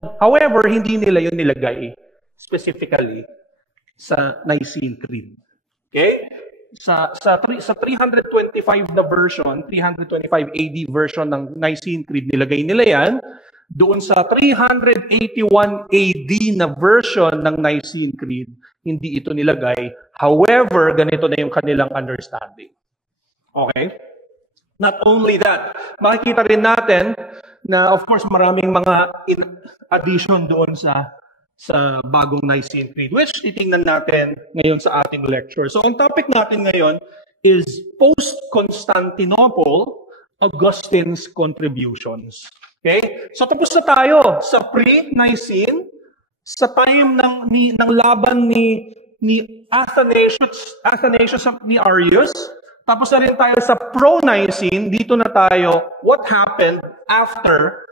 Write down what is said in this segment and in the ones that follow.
However, hindi nila yun nilagay specifically sa Nicene Creed. Okay? Sa 325 na version, 325 AD version ng Nicene Creed, nilagay nila yan. Doon sa 381 AD na version ng Nicene Creed, hindi ito nilagay. However, ganito na yung kanilang understanding. Okay? Not only that, makikita rin natin na of course maraming mga addition doon sa bagong Nicene Creed, which titingnan natin ngayon sa ating lecture. So ang topic natin ngayon is post-Constantinople, Augustine's contributions. Okay? So tapos na tayo sa pre-Nicene, sa time ng laban ni Athanasius ni Arius. Tapos na rin tayo sa pro-Nicene, dito na tayo, what happened after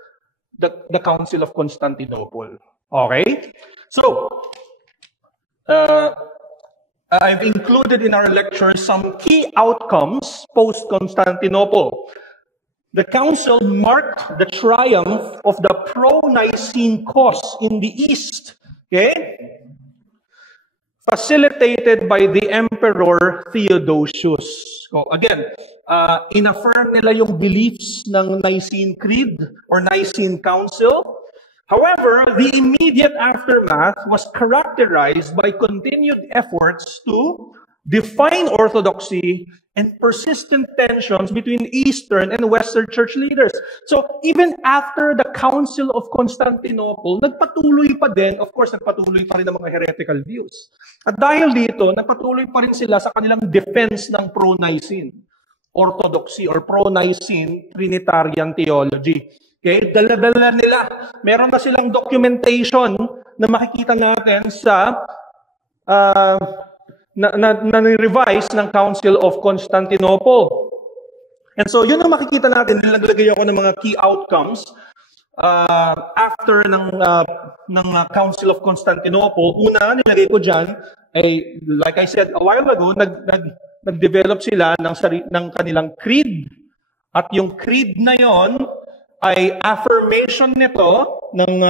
the Council of Constantinople. Okay? So, I've included in our lecture some key outcomes post-Constantinople. The council marked the triumph of the pro-Nicene cause in the East. Okay? Facilitated by the Emperor Theodosius. So again, inaffirm nila yung beliefs ng Nicene Creed or Nicene Council. However, the immediate aftermath was characterized by continued efforts to define orthodoxy and persistent tensions between Eastern and Western church leaders. So, even after the Council of Constantinople, nagpatuloy pa din, of course, nagpatuloy pa rin ang mga heretical views. At dahil dito, nagpatuloy pa rin sila sa kanilang defense ng pro-Nicene orthodoxy or pro-Nicene Trinitarian theology. Okay? Dala-dala nila. Meron na silang documentation na makikita natin sa na-revise ng Council of Constantinople. And so, yun ang makikita natin. Naglagay ako ng mga key outcomes after ng Council of Constantinople. Una, nilagay ko dyan, ay, like I said a while ago, nag-develop sila ng kanilang creed. At yung creed na yon ay affirmation nito ng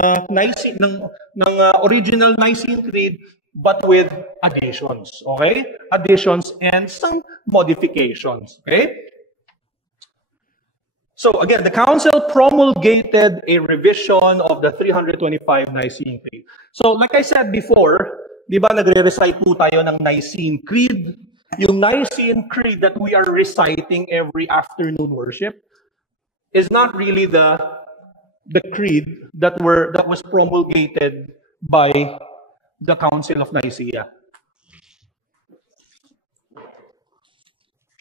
original Nicene Creed, but with additions, okay? Additions and some modifications, okay? So again, the council promulgated a revision of the 325 Nicene Creed. So like I said before, di ba nagre-recite po tayo ng Nicene Creed? Yung Nicene Creed that we are reciting every afternoon worship is not really the creed that was promulgated by the Council of Nicaea.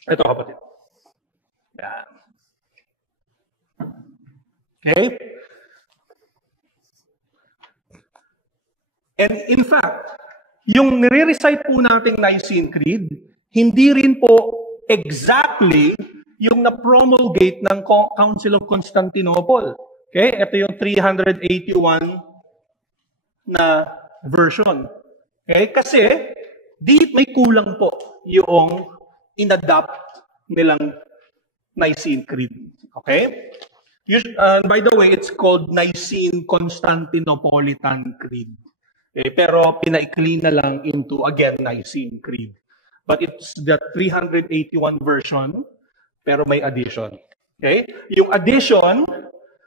Ito, kapatid. Yan. Okay? And in fact, yung nire-recite po nating Nicene Creed, hindi rin po exactly yung na-promulgate ng Council of Constantinople. Okay? Ito yung 381 na version. Okay? Kasi, may kulang po yung in-adapt nilang Nicene Creed. Okay? By the way, it's called Nicene Constantinopolitan Creed. Okay? Pero pinaikli na lang into, again, Nicene Creed. But it's the 381 version, pero may addition. Okay? Yung addition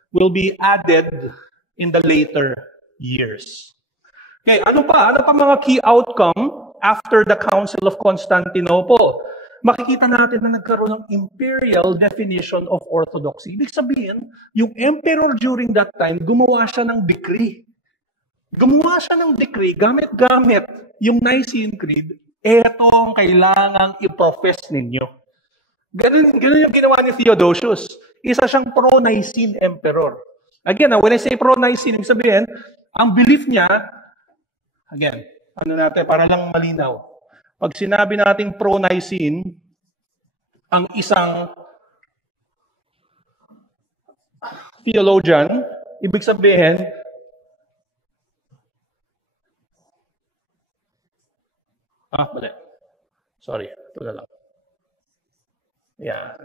will be added in the later years. Okay, ano pa mga key outcome after the Council of Constantinople? Makikita natin na nagkaroon ng imperial definition of orthodoxy. Ibig sabihin, yung emperor during that time, gumawa siya ng decree. Gumawa siya ng decree, gamit-gamit yung Nicene Creed, etong kailangang i-profess ninyo. Ganun yung ginawa ni Theodosius. Isa siyang pro-Nicene emperor. Again, when I say pro-Nicene, ibig sabihin, ang belief niya, again, para lang malinaw. Pag sinabi nating pro-Nicene, ang isang theologian, ibig sabihin, mali. Sorry, ito na lang. Yan.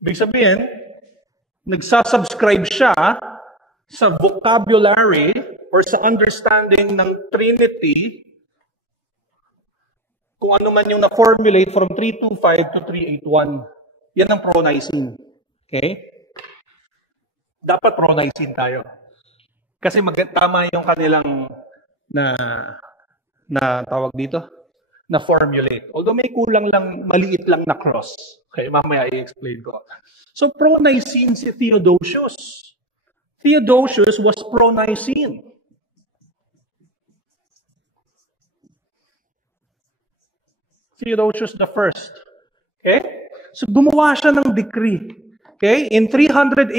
Ibig sabihin, nagsasubscribe siya sa vocabulary or sa understanding ng Trinity, kung ano man yung na-formulate from 325 to 381. Yan ang pro-Nicene. Okay? Dapat pro-Nicene tayo. Kasi tama yung kanilang na tawag dito, na formulate. Although may kulang lang, maliit lang na cross. Okay, mamaya i-explain ko. So pro-Nicene si Theodosius. Theodosius was pro-Nicene. Theodosius the first. Okay? So gumawa siya ng decree. Okay? In 382.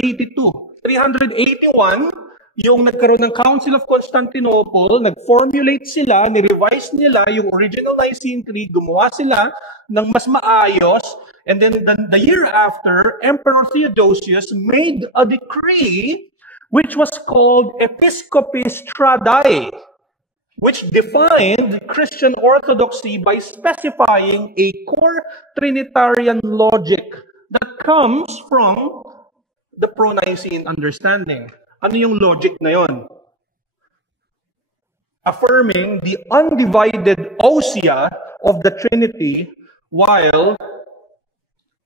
381, yung nagkaroon ng Council of Constantinople, nag-formulate sila, ni-revise nila yung original Nicene Creed, gumawa sila ng mas maayos, and then the year after, Emperor Theodosius made a decree which was called Episcopis Stradae, which defined Christian orthodoxy by specifying a core Trinitarian logic that comes from the pro-Nicene understanding. Ano yung logic na yon? Affirming the undivided ousia of the Trinity while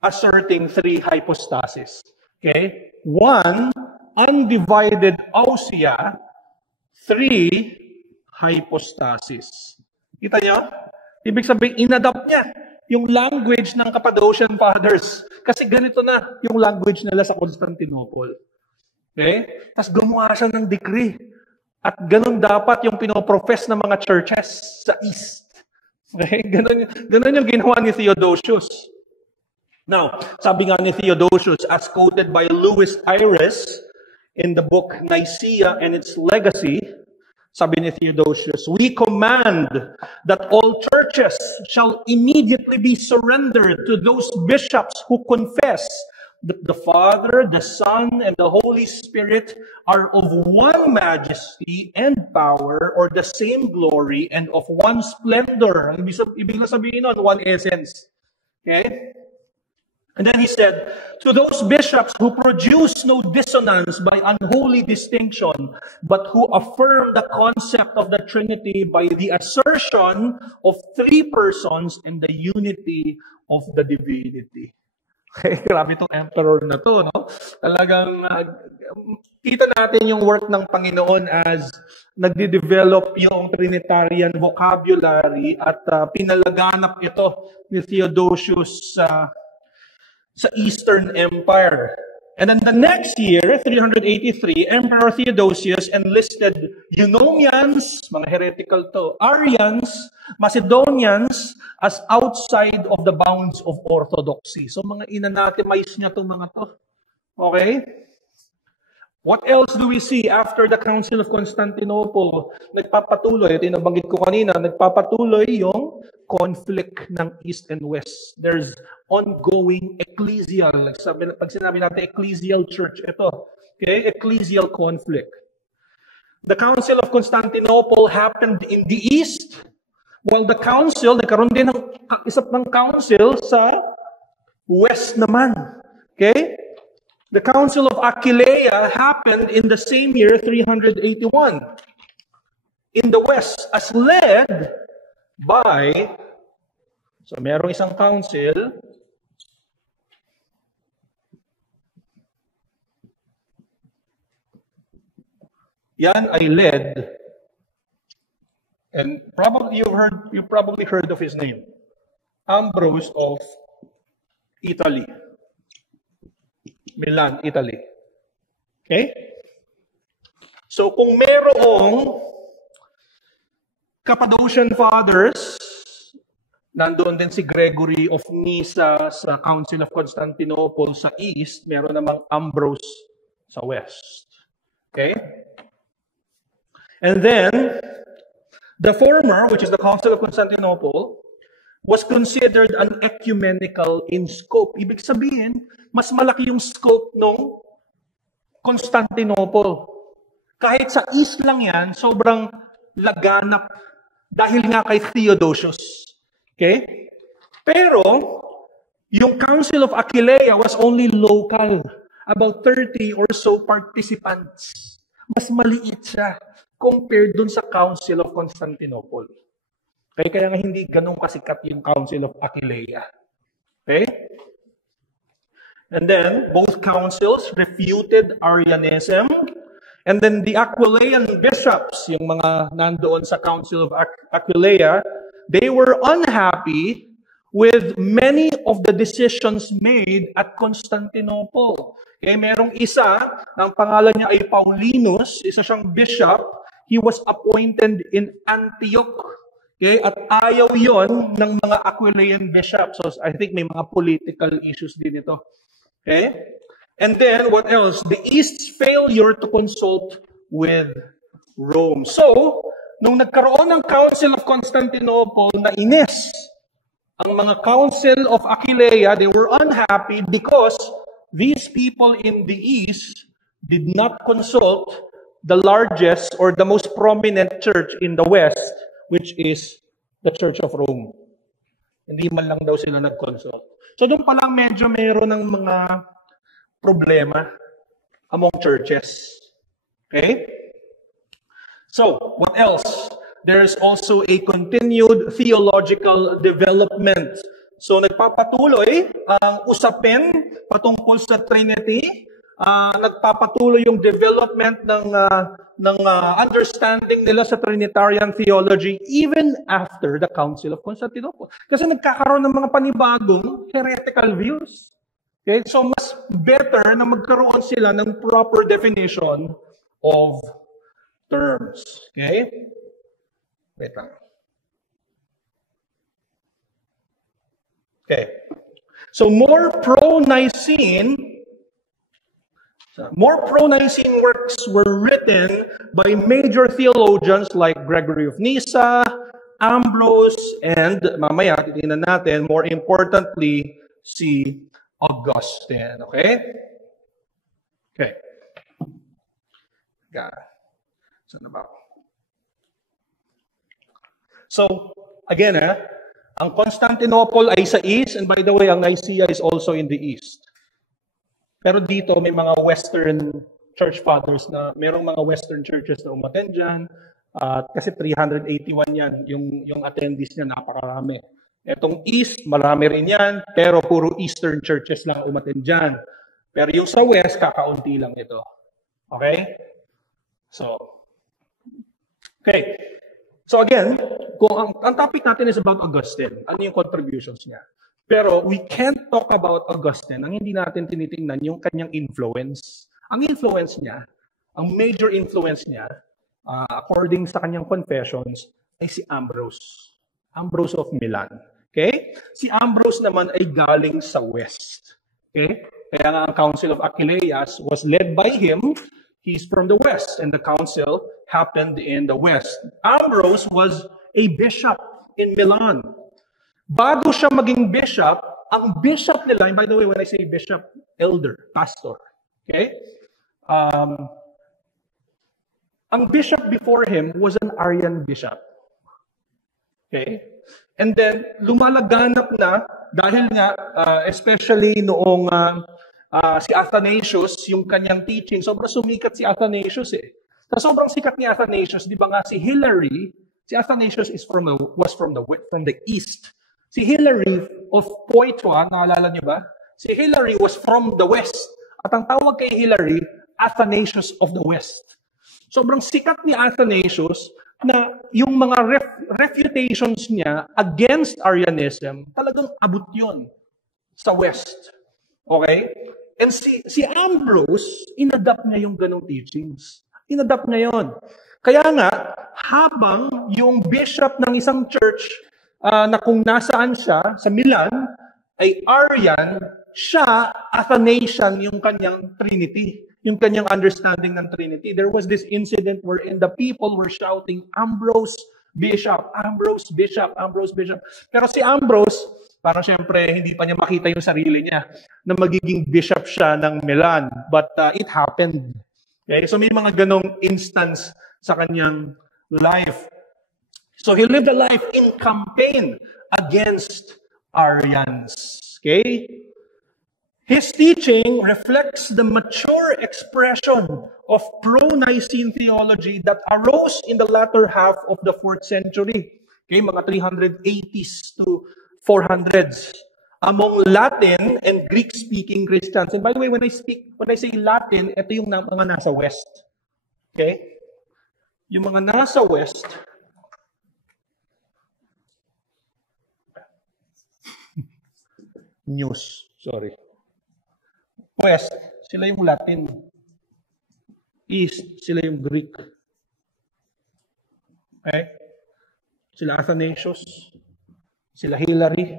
asserting three hypostases. Okay? One, undivided ousia, three, hypostasis. Kita niyo? Ibig sabihin, inadapt niya yung language ng Cappadocian Fathers. Kasi ganito na yung language nila sa Constantinople. Okay? Tapos gumawa siya ng decree. At ganun dapat yung pinoprofess ng mga churches sa East. Okay? Ganun yung ginawa ni Theodosius. Now, sabi nga ni Theodosius, as quoted by Louis Ayres in the book Nicaea and its Legacy, sabi ni Theodosius, we command that all churches shall immediately be surrendered to those bishops who confess that the Father, the Son, and the Holy Spirit are of one majesty and power, or the same glory, and of one splendor. Ibig na sabihin nun, one essence. Okay? And then he said, to those bishops who produce no dissonance by unholy distinction, but who affirm the concept of the Trinity by the assertion of three persons and the unity of the divinity. Okay, grabe itong emperor na to, no? Talagang kita natin yung work ng Panginoon as nagde-develop yung Trinitarian vocabulary at pinalaganap ito ni Theodosius sa Eastern Empire. And then the next year, 383, Emperor Theodosius enlisted Eunomians, mga heretical to, Arians, Macedonians, as outside of the bounds of orthodoxy. So mga inanatemize niya itong mga to. Okay? What else do we see after the Council of Constantinople? Nagpapatuloy, ito yung nabanggit ko kanina, nagpapatuloy yung conflict ng East and West. There's ongoing ecclesial, pag sinabi natin ecclesial church, ito, okay, ecclesial conflict. The Council of Constantinople happened in the East, while the council, nagkaroon din ng isang ng council sa West naman. Okay? The Council of Aquileia happened in the same year, 381, in the West, as led by, so merong isang council, yan ay led, and probably you probably heard of his name, Ambrose of Italy. Milan, Italy. Okay? So kung merong Cappadocian Fathers, nandoon din si Gregory of Nyssa sa Council of Constantinople sa East, meron namang Ambrose sa West. Okay? And then, the former, which is the Council of Constantinople, was considered an ecumenical in scope. Ibig sabihin, mas malaki yung scope ng Constantinople. Kahit sa East lang yan, sobrang laganap dahil nga kay Theodosius. Okay? Pero, yung Council of Aquileia was only local. About 30 or so participants. Mas maliit siya compared dun sa Council of Constantinople. Kaya nga hindi ganun kasikat yung Council of Aquileia. Okay? And then, both councils refuted Arianism. And then the Aquileian bishops, yung mga nandoon sa Council of Aquileia, they were unhappy with many of the decisions made at Constantinople. Okay, merong isa, ang pangalan niya ay Paulinus, isa siyang bishop. He was appointed in Antioch. Okay, at ayaw yon ng mga Aquileian bishops. So I think may mga political issues din ito. Okay? And then, what else? The East's failure to consult with Rome. So, nung nagkaroon ng Council of Constantinople na inis, ang mga Council of Aquileia, they were unhappy because these people in the East did not consult the largest or the most prominent church in the West, which is the Church of Rome. Hindi man lang daw sila nag-consult. So doon pa lang medyo mayroon ng mga problema among churches. Okay? So, what else? There is also a continued theological development. So, nagpapatuloy ang usapin patungkol sa Trinity. Nagpapatuloy yung development ng understanding nila sa Trinitarian theology even after the Council of Constantinople. Kasi nagkakaroon ng mga panibagong heretical views. Okay? So, mas better na magkaroon sila ng proper definition of terms. Okay? Wait lang. Okay. So, more pro-Nicene works were written by major theologians like Gregory of Nyssa, Ambrose, and mamaya titingnan natin, more importantly, si Augustine. Okay? Okay. Saan na ba? So, again, ang Constantinople ay sa east, and by the way, ang Nicaea is also in the east. Pero dito, may mga Western church fathers na, merong mga Western churches na umattend dyan. Kasi 381 yan, yung attendees niya, napakarami. Etong East, marami rin yan, pero puro Eastern churches lang umattend dyan. Pero yung sa West, kakaunti lang ito. Okay? Okay. So again, kung ang topic natin is about Augustine, ano yung contributions niya? Pero we can't talk about Augustine ang hindi natin tinitingnan yung kanyang influence. Ang influence niya, ang major influence niya, according sa kanyang confessions, ay si Ambrose. Ambrose of Milan. Okay? Si Ambrose naman ay galing sa West. Okay? Kaya nga ang Council of Aquileia was led by him. He's from the West, and the council happened in the West. Ambrose was a bishop in Milan. Bago siya maging bishop, ang bishop nila, and by the way, when I say bishop, elder, pastor, okay? Ang bishop before him was an Arian bishop. Okay? And then, lumalaganap na, dahil nga, especially noong si Athanasius, yung kanyang teaching, sobrang sumikat si Athanasius eh. Sa sobrang sikat ni Athanasius, di ba nga si Hilary, si Athanasius was from the east. Si Hilary of Poitiers, naalala niyo ba? Si Hilary was from the west. At ang tawag kay Hilary, Athanasius of the West. Sobrang sikat ni Athanasius na yung mga refutations niya against Arianism, talagang abot yun sa West. Okay? And si Ambrose, inadapt niya yung ganong teachings. Inadapt niya yun. Kaya nga, habang yung bishop ng isang church na kung nasaan siya, sa Milan, ay Arian, siya, Athanasian yung kanyang Trinity, yung kanyang understanding ng Trinity. There was this incident wherein the people were shouting, Ambrose, Bishop, Ambrose, Bishop, Ambrose, Bishop. Pero si Ambrose, parang syempre, hindi pa niya makita yung sarili niya na magiging bishop siya ng Milan. But it happened. Okay? So may mga ganong instance sa kanyang life. So he lived a life in campaign against Arians. Okay? His teaching reflects the mature expression of pro-Nicene theology that arose in the latter half of the 4th century. Okay, mga 380s to 400s. Among Latin and Greek-speaking Christians. And by the way, when I say Latin, ito yung mga nasa West. Okay? Yung mga nasa West, West, sila yung Latin. East, sila yung Greek. Okay? Sila Athanasius, sila Hilary,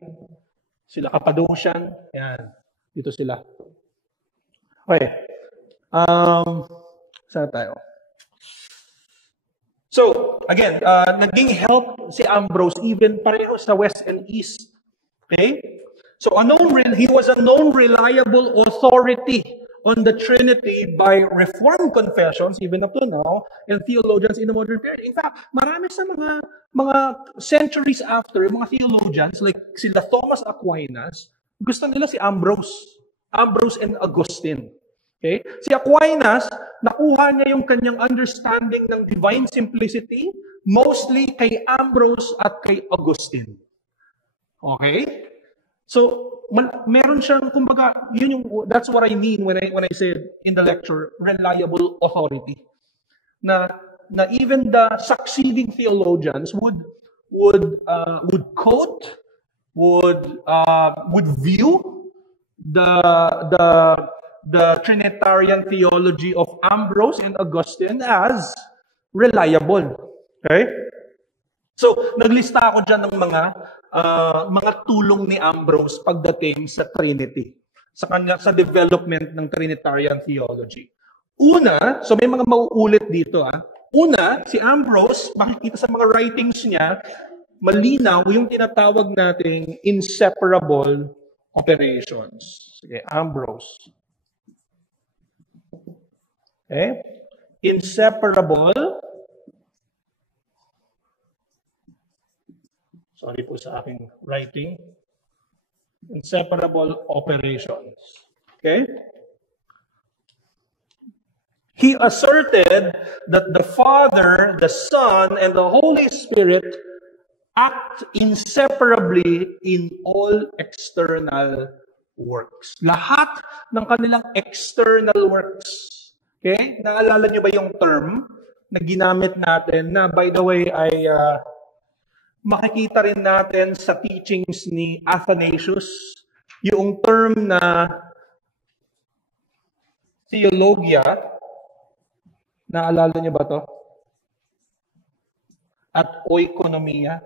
sila Cappadocian. Yan. Dito sila. Okay. Saan tayo? So, again, naging help si Ambrose even pareho sa West and East. Okay? So, he was a known reliable authority on the Trinity by Reformed confessions, even up to now, and theologians in the modern period. In fact, marami sa mga centuries after, mga theologians, like sila Thomas Aquinas, gusto nila si Ambrose and Augustine. Okay? Si Aquinas, nakuha niya yung kanyang understanding ng divine simplicity, mostly kay Ambrose at kay Augustine. Okay? So, meron siyang, kumbaga, that's what I mean when I said in the lecture, reliable authority. Na even the succeeding theologians would quote, would view the Trinitarian theology of Ambrose and Augustine as reliable. Okay? So, naglista ako dyan ng mga tulong ni Ambrose pagdating sa Trinity, sa development ng Trinitarian theology. Una, so may mga mauulit dito. Una, si Ambrose, makikita sa mga writings niya, malinaw yung tinatawag nating inseparable operations. Sige, Ambrose. Okay? Inseparable. Sorry po sa aking writing. Inseparable operations. Okay? He asserted that the Father, the Son, and the Holy Spirit act inseparably in all external works. Lahat ng kanilang external works. Okay? Naalala niyo ba yung term na ginamit natin na, by the way, ay makikita rin natin sa teachings ni Athanasius, yung term na theologia. Naalala niyo ba to? At oikonomia.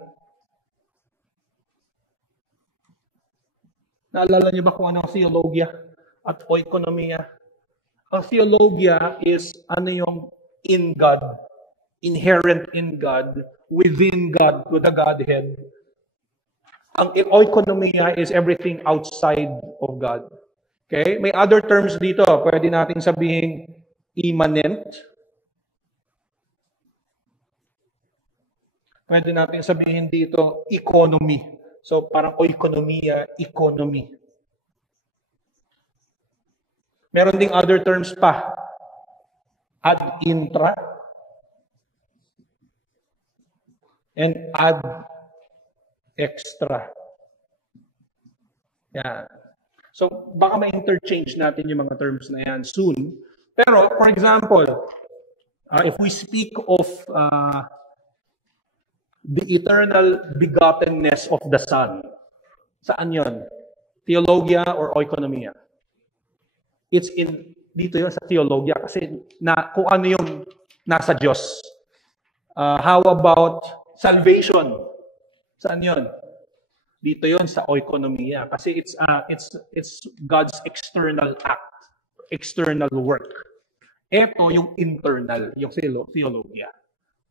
Naalala niyo ba kung ano ang theologia at oikonomia? Ang theologia is ano yung in God, inherent in God, within God, to the Godhead. Ang oikonomia is everything outside of God. Okay? May other terms dito. Pwede nating sabihin immanent. Pwede nating sabihin dito economy. So parang oikonomia, economy. Meron ding other terms pa. Ad intra. And ad extra. Yan. So, baka ma-interchange natin yung mga terms na yan soon. Pero, for example, if we speak of the eternal begottenness of the Son, saan yun? Theologia or oikonomia? It's dito yun sa theologia kasi kung ano yung nasa Diyos. How about salvation? Saan yun? Dito yon sa oikonomia. Kasi it's God's external act, external work. Ito yung internal, yung theologia.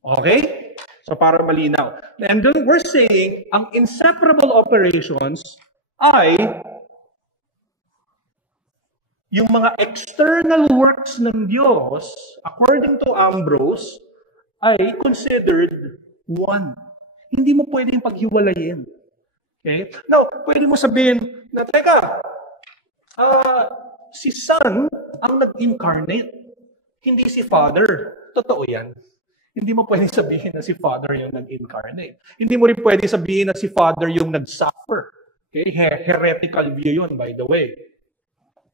Okay? So para malinaw. And then we're saying, ang inseparable operations ay yung mga external works ng Diyos, according to Ambrose, ay considered one. Hindi mo pwedeng paghiwalayin. Okay? Now, pwede mo sabihin na, teka, Si Son ang nag-incarnate, hindi si Father. Totoo yan. Hindi mo pwede sabihin na si Father yung nag-incarnate. Hindi mo rin pwede sabihin na si Father yung nag-suffer. Okay? Heretical view yun, by the way.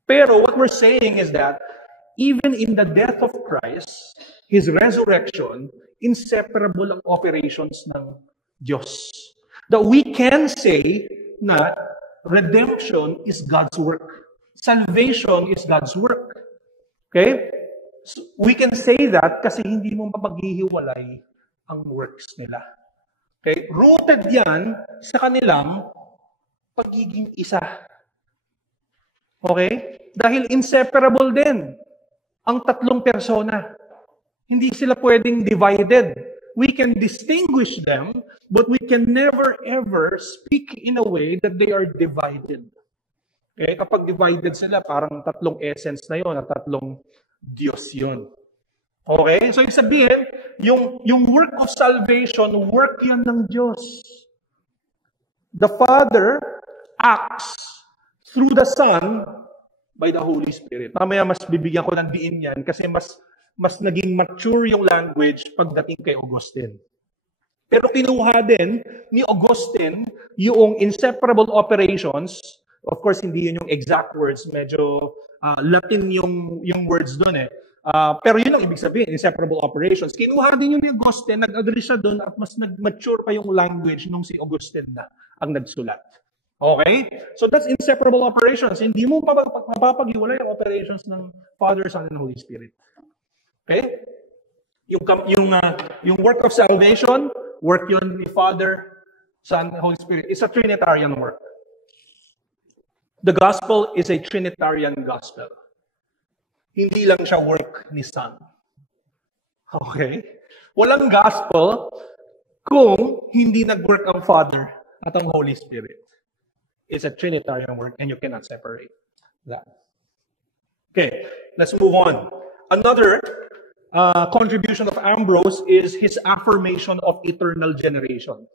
Pero what we're saying is that even in the death of Christ, His resurrection, inseparable ang operations ng Diyos. That we can say na redemption is God's work. Salvation is God's work. Okay? So we can say that kasi hindi mo mapaghihiwalay ang works nila. Okay? Rooted yan sa kanilang pagiging isa. Okay? Dahil inseparable din ang tatlong persona. Hindi sila pwedeng divided. We can distinguish them, but we can never ever speak in a way that they are divided. Okay? Kapag divided sila, parang tatlong essence na yon, at tatlong Diyos yon. Okay? So, ibig sabihin, yung work of salvation, work yan ng Diyos. The Father acts through the Son by the Holy Spirit. Mamaya mas bibigyan ko ng diin yan kasi mas naging mature yung language pagdating kay Augustine. Pero kinuha din ni Augustine yung inseparable operations. Of course, hindi yun yung exact words. Medyo Latin yung words doon eh. Pero yun ang ibig sabihin, inseparable operations. Kinuha din yun ni Augustine, nag-address siya doon at mas nag-mature pa yung language nung si Augustine na ang nagsulat. Okay? So that's inseparable operations. Hindi mo mapapaghiwalay ang operations ng Father, Son, and Holy Spirit. Okay? Yung work of salvation, work yun ni Father, Son, and Holy Spirit. It's a Trinitarian work. The gospel is a Trinitarian gospel. Hindi lang siya work ni Son. Okay? Walang gospel kung hindi nag-work ang Father at ang Holy Spirit. It's a Trinitarian work and you cannot separate that. Okay, let's move on. Another contribution of Ambrose is his affirmation of eternal generation.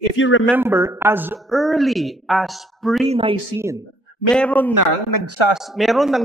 If you remember, as early as pre-Nicene, meron nang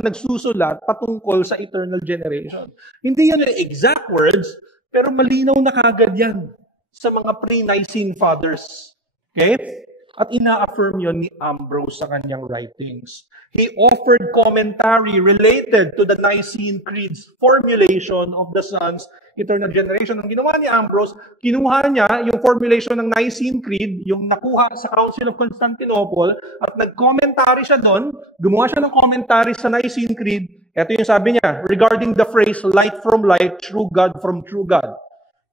nagsusulat patungkol sa eternal generation. Hindi yan yung exact words, pero malinaw na kagad yan sa mga pre-Nicene fathers. Okay? At ina-affirm yun ni Ambrose sa kanyang writings. He offered commentary related to the Nicene Creed's formulation of the Son's eternal generation. Ang ginawa ni Ambrose, kinuha niya yung formulation ng Nicene Creed, yung nakuha sa Council of Constantinople, at nag-commentary siya doon, gumawa siya ng commentary sa Nicene Creed. Ito yung sabi niya, regarding the phrase, light from light, true God from true God.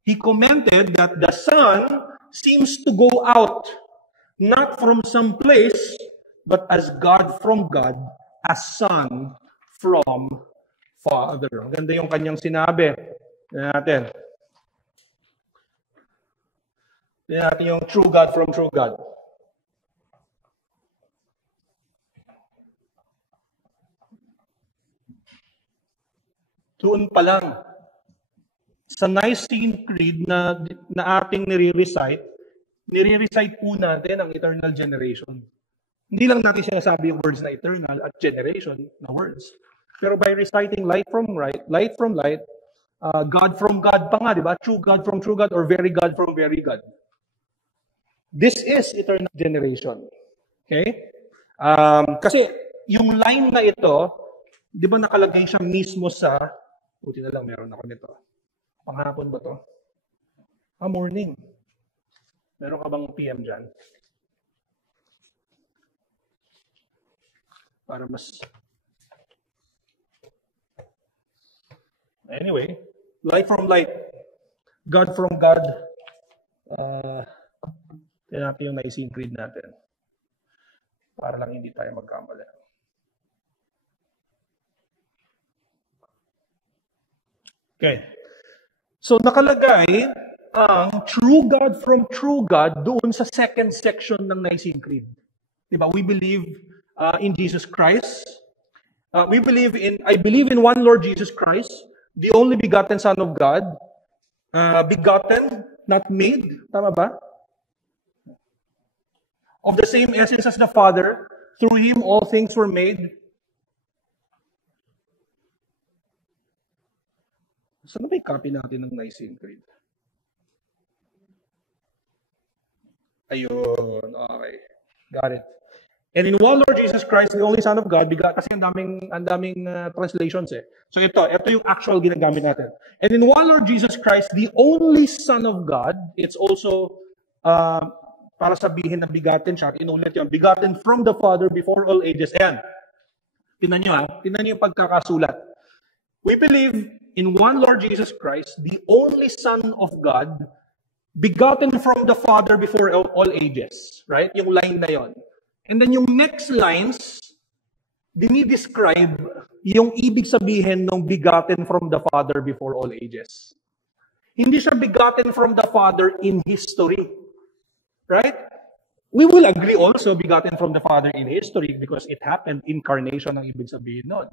He commented that the Son seems to go out, not from some place, but as God from God, as Son from Father. Ang ganda yung kanyang sinabi. Tingnan natin yung true God from true God. Doon pa lang, sa Nicene Creed na ating nire-recite po natin ang eternal generation. Hindi lang natin sinasabi yung words na eternal at generation na words. Pero by reciting light from light, God from God pa nga, di ba? True God from true God or very God from very God. This is eternal generation. Okay? Kasi yung line na ito, di ba nakalagay siya mismo sa, buti na lang meron ako nito. Panghapon ba to? Morning. Meron ka bang PM dyan? Para mas... Anyway, light from light, God from God. Tignan natin yung Nicene Creed natin. Para lang hindi tayo magkamali. Okay. So nakalagay ang true God from true God doon sa second section ng Nicene Creed. Diba? We believe in Jesus Christ. I believe in one Lord Jesus Christ, the only begotten Son of God, begotten, not made. Tama ba? Of the same essence as the Father, through Him all things were made. Saan ba yung copy natin ng Nicene Creed? Ayun, okay. Got it. And in one Lord Jesus Christ, the only Son of God, kasi ang daming translations eh. So ito yung actual ginagamit natin. And in one Lord Jesus Christ, the only Son of God, it's also, para sabihin na bigaten siya, inulit yun, begotten from the Father before all ages. Ayan. Tinan nyo yung pagkakasulat. We believe in one Lord Jesus Christ, the only Son of God, begotten from the Father before all ages. Right? Yung line na yon. And then yung next lines, dinidescribe yung ibig sabihin ng begotten from the Father before all ages. Hindi siya begotten from the Father in history. Right? We will agree also begotten from the Father in history because it happened, incarnation ang ibig sabihin nun.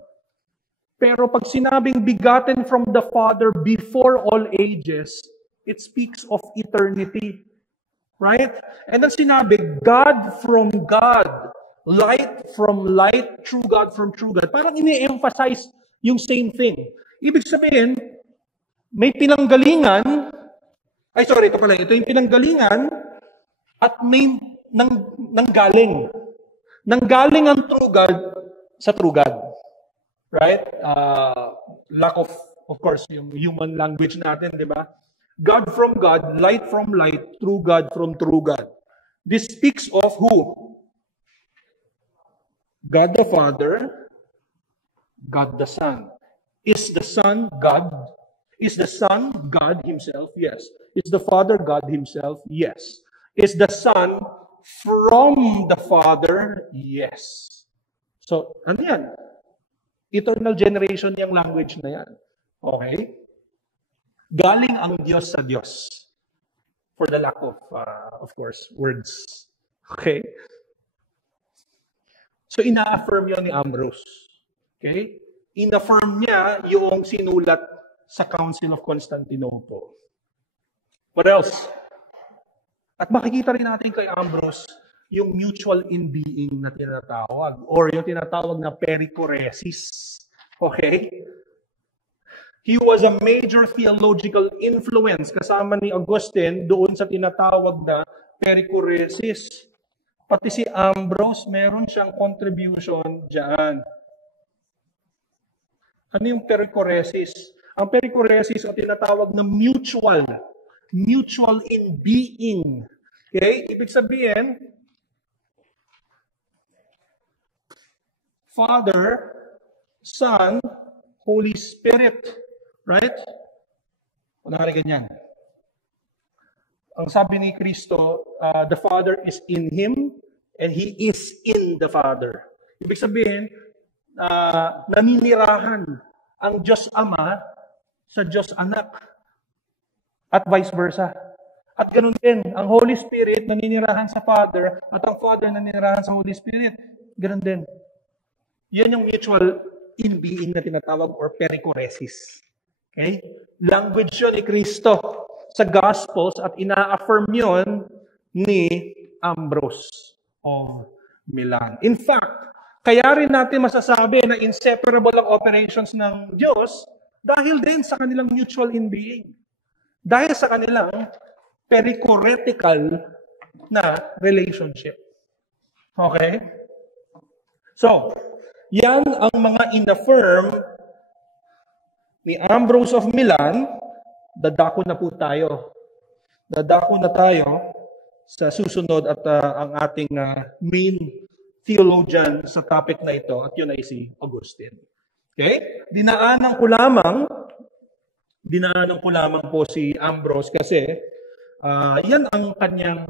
Pero pag sinabing begotten from the Father before all ages, it speaks of eternity. Right? And then sinabi, God from God, light from light, true God from true God. Parang ini-emphasize yung same thing. Ibig sabihin, may pinanggalingan, ito yung pinanggalingan at may nanggaling. Nanggaling ang true God sa true God. Right? Lack of course, yung human language natin, di ba? God from God, light from light, true God from true God. This speaks of who? God the Father, God the Son. Is the Son God? Is the Son God Himself? Yes. Is the Father God Himself? Yes. Is the Son from the Father? Yes. So, ano yan? Eternal generation yung language na yan. Okay? Galing ang Diyos sa Diyos. For the lack of course, words. Okay? So, ina-affirm yun ni Ambrose. Okay? In-affirm niya yung sinulat sa Council of Constantinople. What else? At makikita rin natin kay Ambrose yung mutual in-being na tinatawag or yung tinatawag na perichoresis. Okay? He was a major theological influence kasama ni Augustine doon sa tinatawag na perichoresis. Pati si Ambrose, meron siyang contribution dyan. Ano yung perichoresis? Ang perichoresis ang tinatawag na mutual in being. Okay? Ibig sabihin, Father, Son, Holy Spirit. Right? Kunwari ganyan. Ang sabi ni Kristo, the Father is in Him and He is in the Father. Ibig sabihin, naninirahan ang Diyos Ama sa Diyos Anak at vice versa. At ganun din, ang Holy Spirit naninirahan sa Father at ang Father naninirahan sa Holy Spirit. Ganun din. Yan yung mutual in-being na tinatawag or perichoresis. Okay? Language yun ni Kristo sa Gospels at ina-affirm yun ni Ambrose of Milan. In fact, kaya rin natin masasabi na inseparable ang operations ng Diyos dahil din sa kanilang mutual in-being. Dahil sa kanilang perichoretical na relationship. Okay? So, yan ang mga in-affirm ni Ambrose of Milan. Dadako na po tayo. Dadako na tayo sa susunod at ang ating main theologian sa topic na ito at yun ay si Augustine. Okay? Dinaanan ko lamang po si Ambrose kasi yan ang kanyang,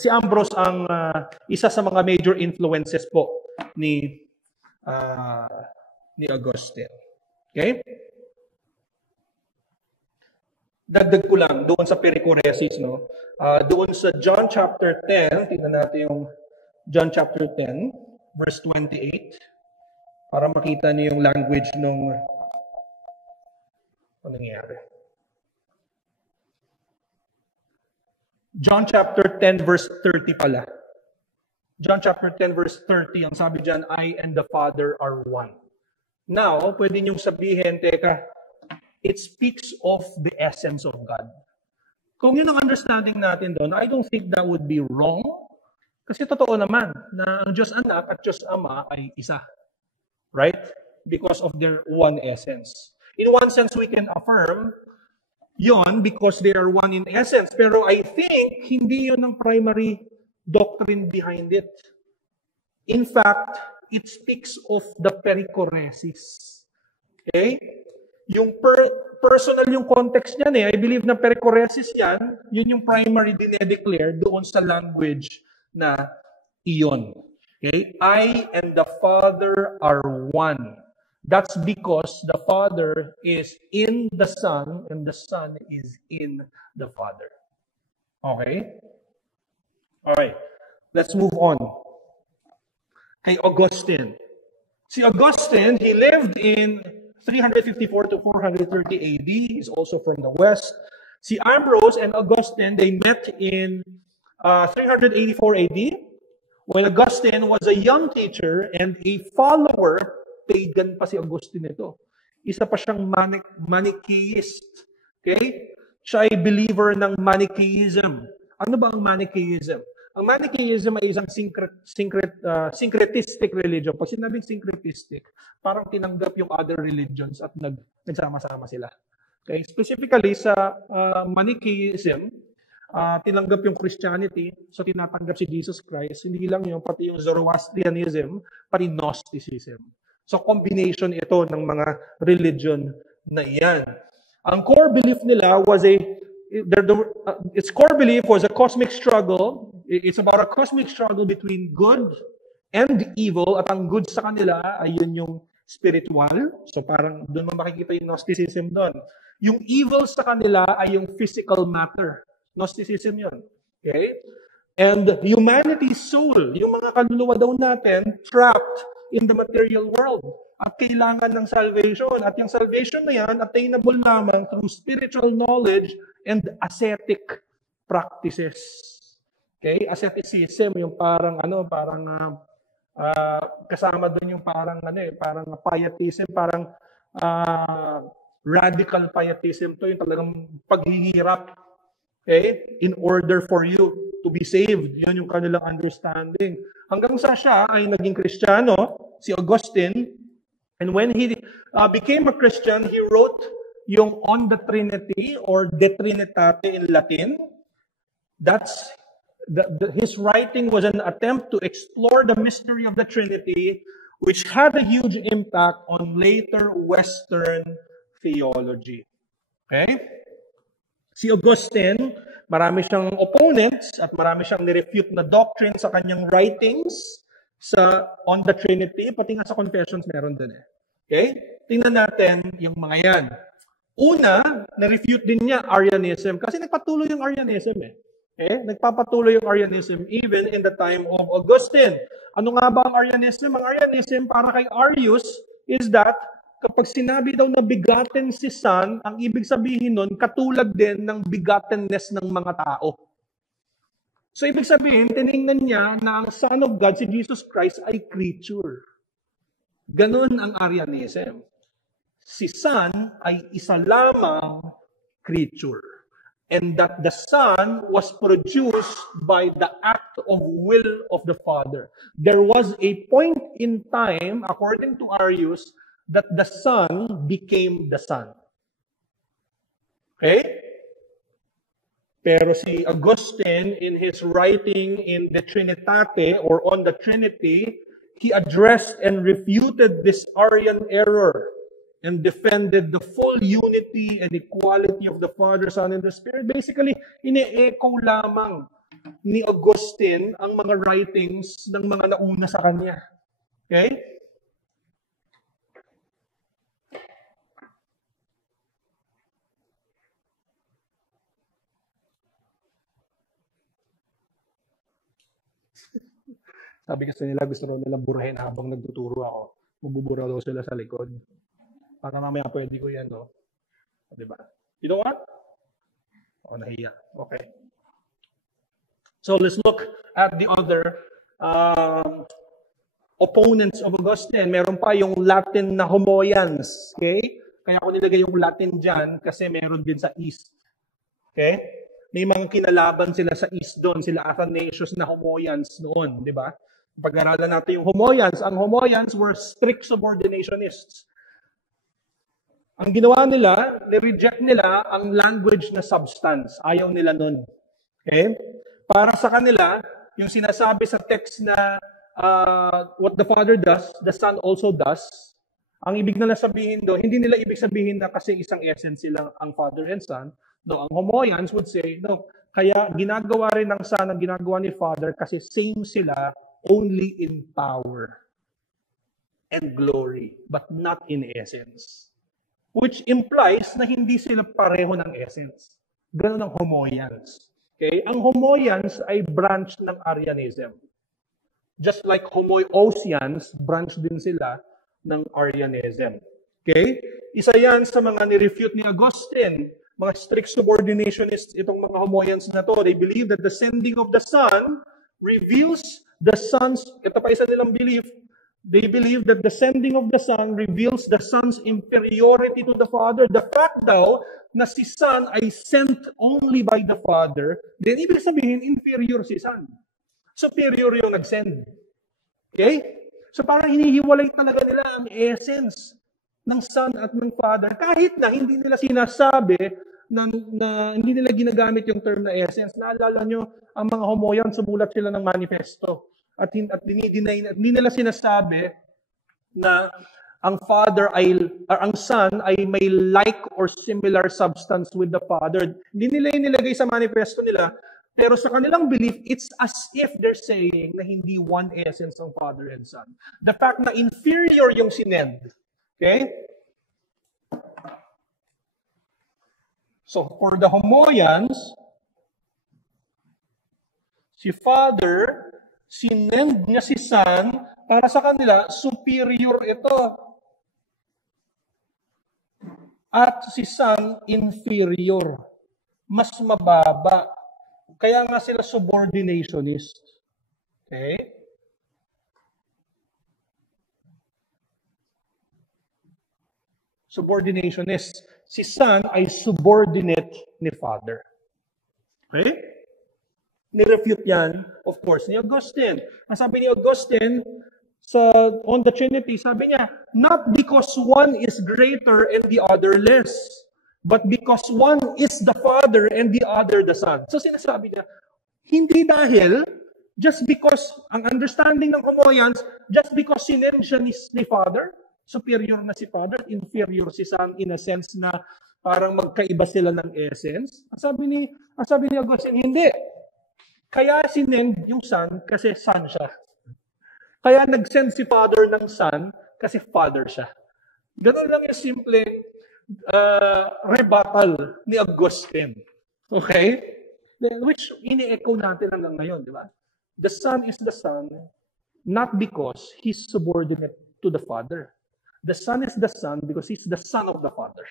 si Ambrose ang isa sa mga major influences po ni Augustine. Okay? Dagdag ko lang doon sa perichoresis, no? Doon sa John chapter 10, tingnan natin yung John chapter 10, verse 28, para makita niyo yung language nung ano nangyari. John chapter 10, verse 30 pala. John chapter 10, verse 30, ang sabi dyan, I and the Father are one. Now, pwede niyong sabihin, teka, It speaks of the essence of God. Kung yun ang understanding natin doon, I don't think that would be wrong. Kasi totoo naman na ang Diyos Anak at Diyos Ama ay isa. Right? Because of their one essence. In one sense, we can affirm yon because they are one in essence. Pero I think, hindi yun ang primary doctrine behind it. In fact, it speaks of the perichoresis. Okay? Yung personal yung context niyan I believe na perichoresis yan, yun yung primary dinedeclare doon sa language na iyon. Okay? I and the Father are one. That's because the Father is in the Son and the Son is in the Father. Okay? Alright. Let's move on. Kay Augustine. Si Augustine, he lived in 354 to 430 AD. He's also from the West. Si Ambrose and Augustine, they met in 384 AD when Augustine was a young teacher and a follower. Pagan pa si Augustine ito. Isa pa siyang Manichaeist. Okay? Siya ay believer ng Manichaeism. Ano ba ang Manichaeism? Ang Manichaeism ay isang syncretistic religion. Pag sinabing syncretistic, parang tinanggap yung other religions at nagsama-sama sila. Okay? Specifically sa Manichaeism, tinanggap yung Christianity, so tinatanggap si Jesus Christ. Hindi lang yun, pati yung Zoroastrianism, pati Gnosticism. So combination ito ng mga religion na iyan. Ang core belief nila was its core belief was a cosmic struggle. It's about a cosmic struggle between good and evil. At ang good sa kanila ay yun yung spiritual. So parang doon mo makikita yung Gnosticism doon. Yung evil sa kanila ay yung physical matter. Gnosticism yun. Okay? And humanity's soul, yung mga kaluluwa daw natin, trapped in the material world. At kailangan ng salvation. At yung salvation na yan, attainable lamang through spiritual knowledge and ascetic practices. Okay? Asceticism, yung parang kasama doon yung parang pietism, parang radical pietism to, yung talagang paghihirap. Okay? In order for you to be saved. Yun yung kanilang understanding. Hanggang sa siya ay naging Kristiyano, si Augustine, and when he became a Christian, he wrote yung On the Trinity or De Trinitate in Latin. That's his writing was an attempt to explore the mystery of the Trinity, which had a huge impact on later Western theology. Okay? Si Augustine, marami siyang opponents at marami siyang nirefute na doctrine sa kanyang writings on the Trinity, pati nga sa Confessions meron din Okay? Tingnan natin yung mga yan. Una, na-refute din niya Arianism kasi nagpatuloy yung Arianism Okay? Nagpapatuloy yung Arianism even in the time of Augustine. Ano nga ba ang Arianism? Ang Arianism para kay Arius is that kapag sinabi daw na begotten si Son, ang ibig sabihin nun, katulad din ng begottenness ng mga tao. So, ibig sabihin, tinignan niya na ang Son of God, si Jesus Christ, ay creature. Ganon ang Arianism. Si Son ay isa lamang creature. And that the Son was produced by the act of will of the Father. There was a point in time, according to Arius, that the Son became the Son. Okay? Pero si Augustine, in his writing in the Trinitate or on the Trinity, he addressed and refuted this Arian error and defended the full unity and equality of the Father, Son, and the Spirit. Basically, ine-echo lamang ni Augustine ang mga writings ng mga nauna sa kanya. Okay? Sabi kasi nila, gusto raw nilang burahin habang nagtuturo ako. Mabubura daw sila sa likod. Para mamaya pwede ko yan, no? Diba? You know what? Nahiya. Okay. So let's look at the other opponents of Augustine. Meron pa yung Latin na Homoians. Okay? Kaya ako nilagay yung Latin dyan kasi meron din sa East. Okay? May mga kinalaban sila sa East doon, sila Athanasius na Homoians noon, di ba? Pag-aralan natin yung Homoians, ang Homoians were strict subordinationists. Ang ginawa nila, nireject nila ang language na substance. Ayaw nila nun. Okay? Para sa kanila, yung sinasabi sa text na what the Father does, the Son also does, ang ibig nila sabihin doon, hindi nila ibig sabihin na kasi isang essence silang ang Father and Son. No, ang Homoians would say, no, kaya ginagawa rin ng Son ang ginagawa ni Father kasi same sila only in power and glory, but not in essence. Which implies na hindi sila pareho ng essence. Ganun ang Homoians. Okay? Ang Homoians ay branch ng Arianism. Just like Homoousians, branch din sila ng Arianism. Okay? Isa yan sa mga nirefute ni Augustine. Mga strict subordinationists, itong mga Homoians na to, they believe that the sending of the Son reveals the Son's, ito pa isa nilang belief, they believe that the sending of the Son reveals the Son's inferiority to the Father. The fact daw na si Son ay sent only by the Father, then ibig sabihin, inferior si Son. Superior yung nag-send. Okay? So parang hinihiwalay talaga nila ang essence ng Son at ng Father. Kahit na hindi nila sinasabi na hindi nila ginagamit yung term na essence. Naalala nyo, ang mga Homoians, sumulat sila ng manifesto. At hindi nila sinasabi na ang Father ang Son ay may like or similar substance with the Father. Hindi nila inilagay sa manifesto nila. Pero sa kanilang belief, it's as if they're saying na hindi one essence ng Father and Son. The fact na inferior yung sinend. Okay? So, for the Homoians, si Father, sinend niya si Son, para sa kanila, superior ito. At si Son, inferior. Mas mababa. Kaya nga sila subordinationist. Okay? Subordinationist. Si Son ay subordinate ni Father. Okay? Nirefute yan, of course, ni Augustine. Ang sabi ni Augustine, on the Trinity, sabi niya, not because one is greater and the other less, but because one is the Father and the other the Son. So sinasabi niya, hindi dahil, just because, ang understanding ng Homoians, just because sinend siya ni Father, superior na si Father, inferior si Son in a sense na parang magkaiba sila ng essence. Ang sabi ni Augustine, hindi. Kaya sinend yung Son kasi Son siya. Kaya nag-send si Father ng Son kasi Father siya. Ganun lang yung simple rebuttal ni Augustine. Okay? Which ini-echo natin hanggang ngayon, di ba? The Son is the Son not because He's subordinate to the Father. The Son is the Son because He's the Son of the Father.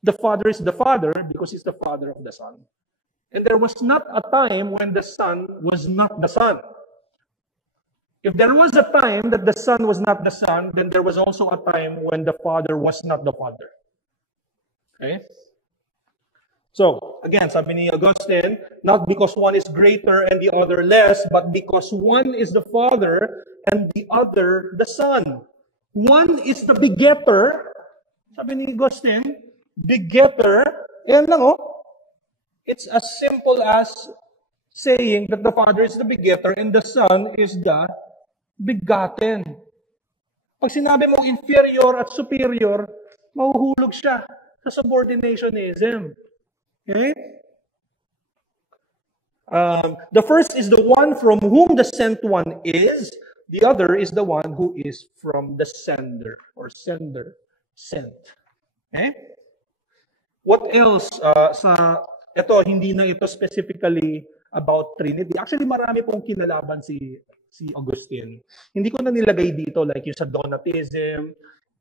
The Father is the Father because He's the Father of the Son. And there was not a time when the Son was not the Son. If there was a time that the Son was not the Son, then there was also a time when the Father was not the Father. Okay? So, again, sabi ni Augustine, not because one is greater and the other less, but because one is the Father and the other the Son. One is the begetter, sabi ni Augustine, begetter, and it's as simple as saying that the Father is the begetter and the Son is the begotten. Pag sinabi mo inferior at superior, mahuhulog siya sa subordinationism. Okay? The first is the one from whom the sent one is. The other is the one who is from the sender or sender sent. Okay? What else hindi na ito specifically about Trinity. Actually, marami pong kinalaban si Augustine. Hindi ko na nilagay dito like yung sa Donatism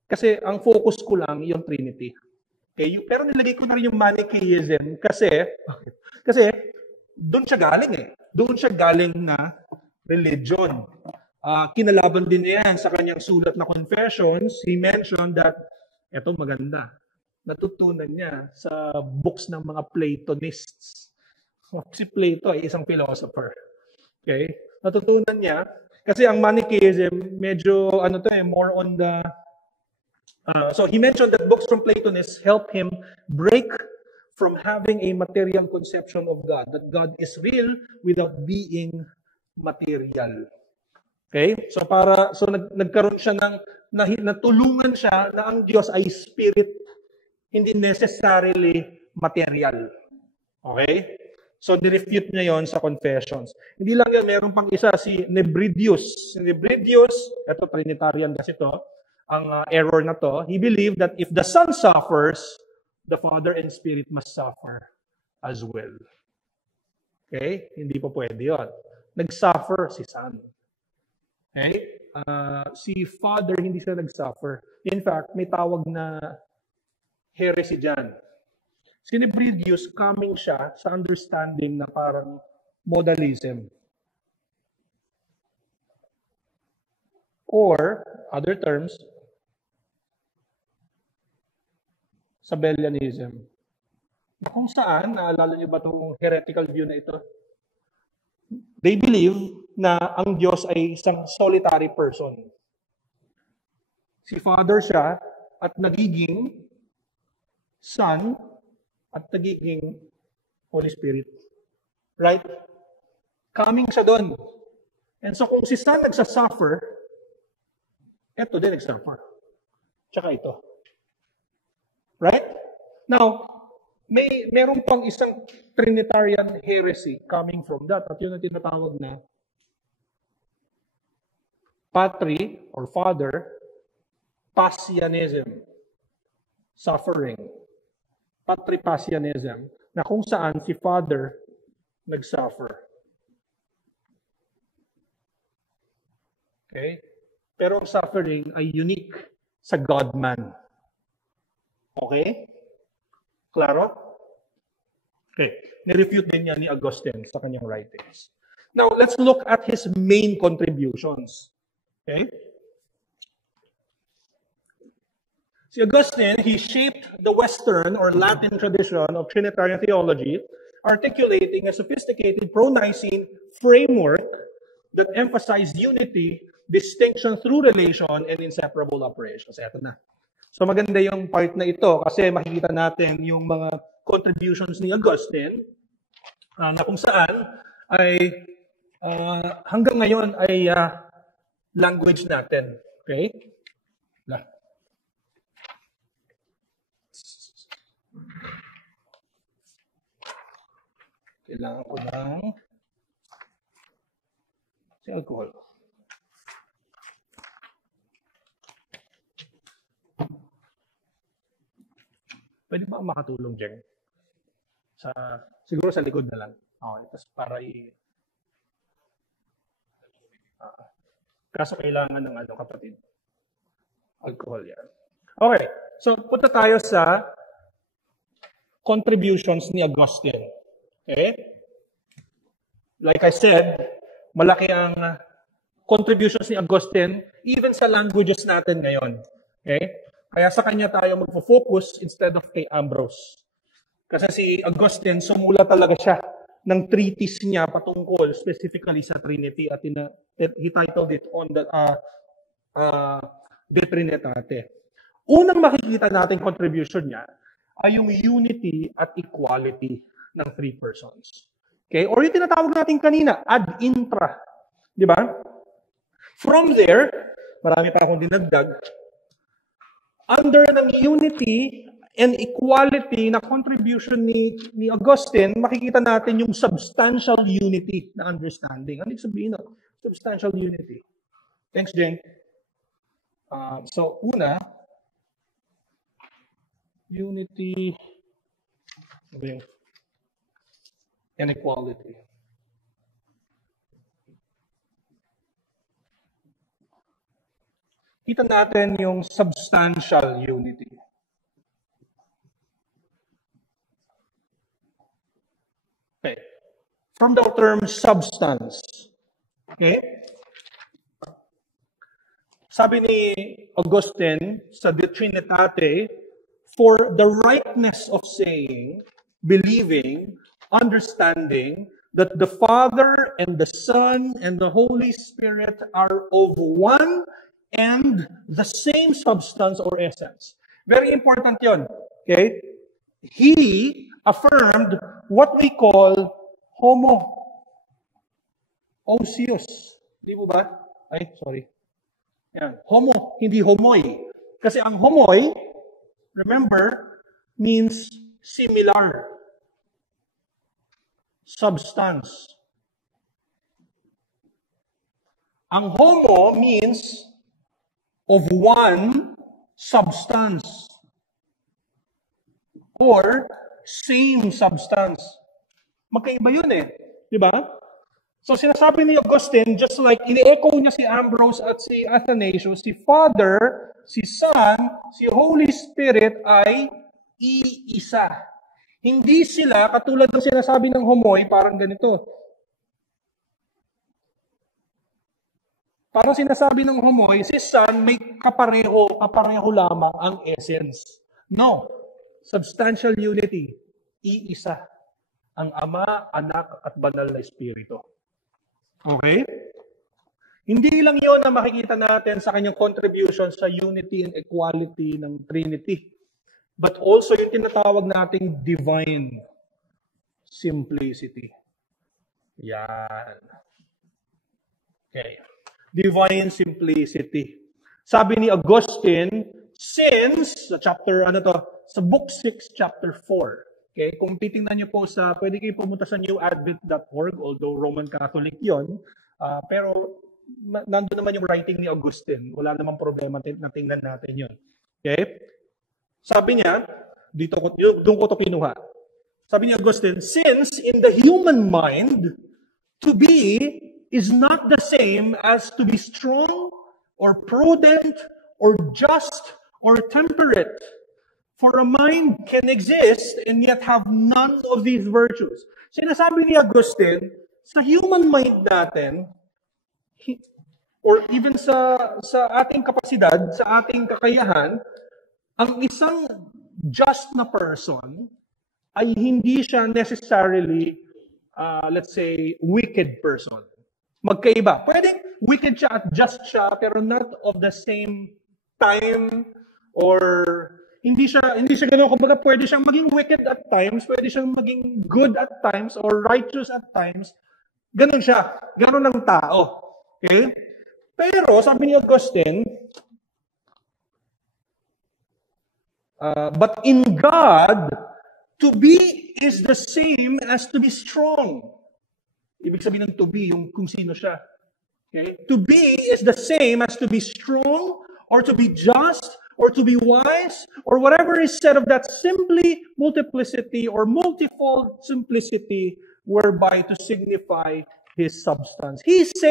kasi ang focus ko lang yung Trinity. Okay? Pero nilagay ko na rin yung Manichaeism kasi doon siya galing eh. Doon siya galing na religion. Kinalaban din niya yan sa kanyang sulat na Confessions. He mentioned that, eto maganda, natutunan niya sa books ng mga Platonists. Si Plato ay isang philosopher. Okay? Natutunan niya, kasi ang Manichaeism, medyo, more on the, so he mentioned that books from Platonists help him break from having a material conception of God, that God is real without being material. Okay? So nagkaroon siya ng natulungan siya na ang Diyos ay spirit, hindi necessarily material. Okay? So nirefute niya yon sa Confessions. Hindi lang yan, meron pang isa, si Nebridius. Si Nebridius, ito Trinitarian kasi to, ang error na to, he believed that if the Son suffers, the Father and Spirit must suffer as well. Okay? Hindi po pwede yun. Nag-suffer si Son. Okay? Si Father, hindi siya nag-suffer. In fact, may tawag na heresy dyan. Si Nebridius, coming siya sa understanding na parang modalism. Or, other terms, Sabellianism. Kung saan, naalala niyo ba itong heretical view na ito? They believe na ang Diyos ay isang solitary person. Si Father siya at nagiging Son at nagiging Holy Spirit. Right? Coming siya doon. And so kung si Son nagsasuffer, eto din nagsuffer. Tsaka ito. Right? Now, meron pang isang Trinitarian heresy coming from that. At yun ang tinatawag na Patri or Father Passianism. Suffering. Patripassianism. Na kung saan si Father nag-suffer. Okay? Pero ang suffering ay unique sa God-man. Okay? Klaro? Okay. Nirefute din niya ni Augustine sa kanyang writings. Now, let's look at his main contributions. Okay? Si Augustine, he shaped the Western or Latin tradition of Trinitarian theology, articulating a sophisticated pro-Nicene framework that emphasized unity, distinction through relation, and inseparable operations. Ito na. So maganda yung part na ito kasi makikita natin yung mga contributions ni Augustine na kung saan ay hanggang ngayon ay language natin. Okay? Kailangan ko ng alcohol. Pwede ba makatulong dyan? Siguro sa likod na lang. Okay, tapos para kaso kailangan ng kapatid. Alcohol yan. Okay, so punta tayo sa contributions ni Augustine. Okay? Like I said, malaki ang contributions ni Augustine even sa languages natin ngayon. Okay? Kaya sa kanya tayo magfo-focus instead of kay Ambrose. Kasi si Augustine, sumula talaga siya ng treatise niya patungkol specifically sa Trinity at he titled it on the De Trinitate. Unang makikita natin contribution niya ay yung unity at equality ng three persons. Okay? Or yung tinatawag natin kanina, ad intra. Di ba? From there, marami pa akong dinagdag, under ng unity and equality na contribution ni Augustine, makikita natin yung substantial unity na understanding. Ano yung sabihin na? Substantial unity. Thanks, Jen. So, una, unity and equality. Kita natin yung substantial unity. Okay. From the term substance. Okay? Sabi ni Augustine sa De Trinitate, for the rightness of saying, believing, understanding that the Father and the Son and the Holy Spirit are of one and the same substance or essence. Very important yon. Okay? He affirmed what we call homoousios. Di mo ba? Ay, sorry. Yan. Homo, hindi homoy. Kasi ang homoy, remember, means similar. Substance. Ang homo means of one substance or same substance. Magkaiba yun eh. Di ba? So sinasabi ni Augustine, just like ini-echo niya si Ambrose at si Athanasius, si Father, si Son, si Holy Spirit ay iisa. Hindi sila, katulad ng sinasabi ng homoy, parang ganito. Parang sinasabi ng homoy, si Son may kapareho lamang ang essence. No. Substantial unity. Iisa. Ang Ama, Anak, at Banal na Espiritu. Okay? Hindi lang yon na makikita natin sa kanyang contribution sa unity and equality ng Trinity. But also yung tinatawag nating divine simplicity. Yan. Okay. Divine simplicity. Sabi ni Augustine, since, sa book 6, chapter 4. Okay, kung titingnan niyo po pwede kayo pumunta sa newadvent.org, although Roman Catholic yon, pero nandun naman yung writing ni Augustine. Wala namang problema na tingnan natin yun. Okay? Sabi niya, doon ko ito kinuha. Sabi ni Augustine, since in the human mind, to be is not the same as to be strong or prudent or just or temperate. For a mind can exist and yet have none of these virtues. Sinasabi ni Augustine, sa human mind natin, or even sa ating kapasidad, sa ating kakayahan, ang isang just na person ay hindi siya necessarily, let's say, wicked person. Magkaiba. Pwedeng wicked siya at just siya, pero not of the same time, or hindi siya gano'n. Kumbaga, pwede siyang maging wicked at times, pwede siyang maging good at times, or righteous at times. Ganon siya. Ganon ng tao. Okay? Pero, sabi ni Augustine, but in God, to be is the same as to be strong. Ibig sabihin ng to be, yung kung sino siya. Okay? To be is the same as to be strong, or to be just, or to be wise, or whatever is said of that simply multiplicity or multifold simplicity whereby to signify his substance. What's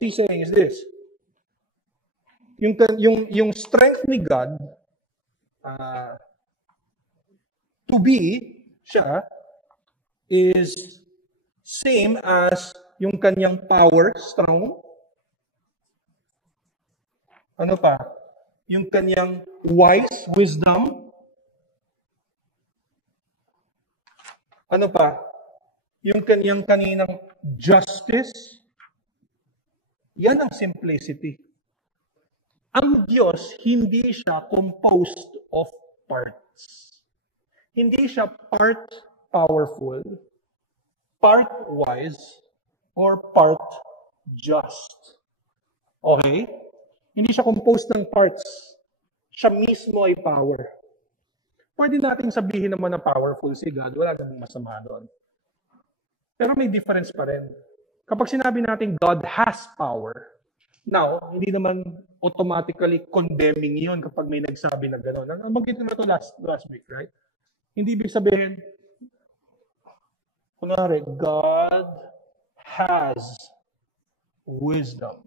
he saying is this. Yung strength ni God, to be siya, is same as yung kanyang power, strong. Ano pa? Yung kanyang wise, wisdom. Ano pa? Yung kanyang kaninang justice. Yan ang simplicity. Ang Diyos, hindi siya composed of parts. Hindi siya part powerful, part wise, or part just. Okay? Hindi siya composed ng parts. Siya mismo ay power. Pwede nating sabihin naman na powerful si God, wala namang masama doon. Pero may difference pa rin. Kapag sinabi natin God has power, now, hindi naman automatically condemning yun kapag may nagsabi na gano'n. Magkita na ito last week, right? Hindi ibig sabihin, kunwari, God has wisdom.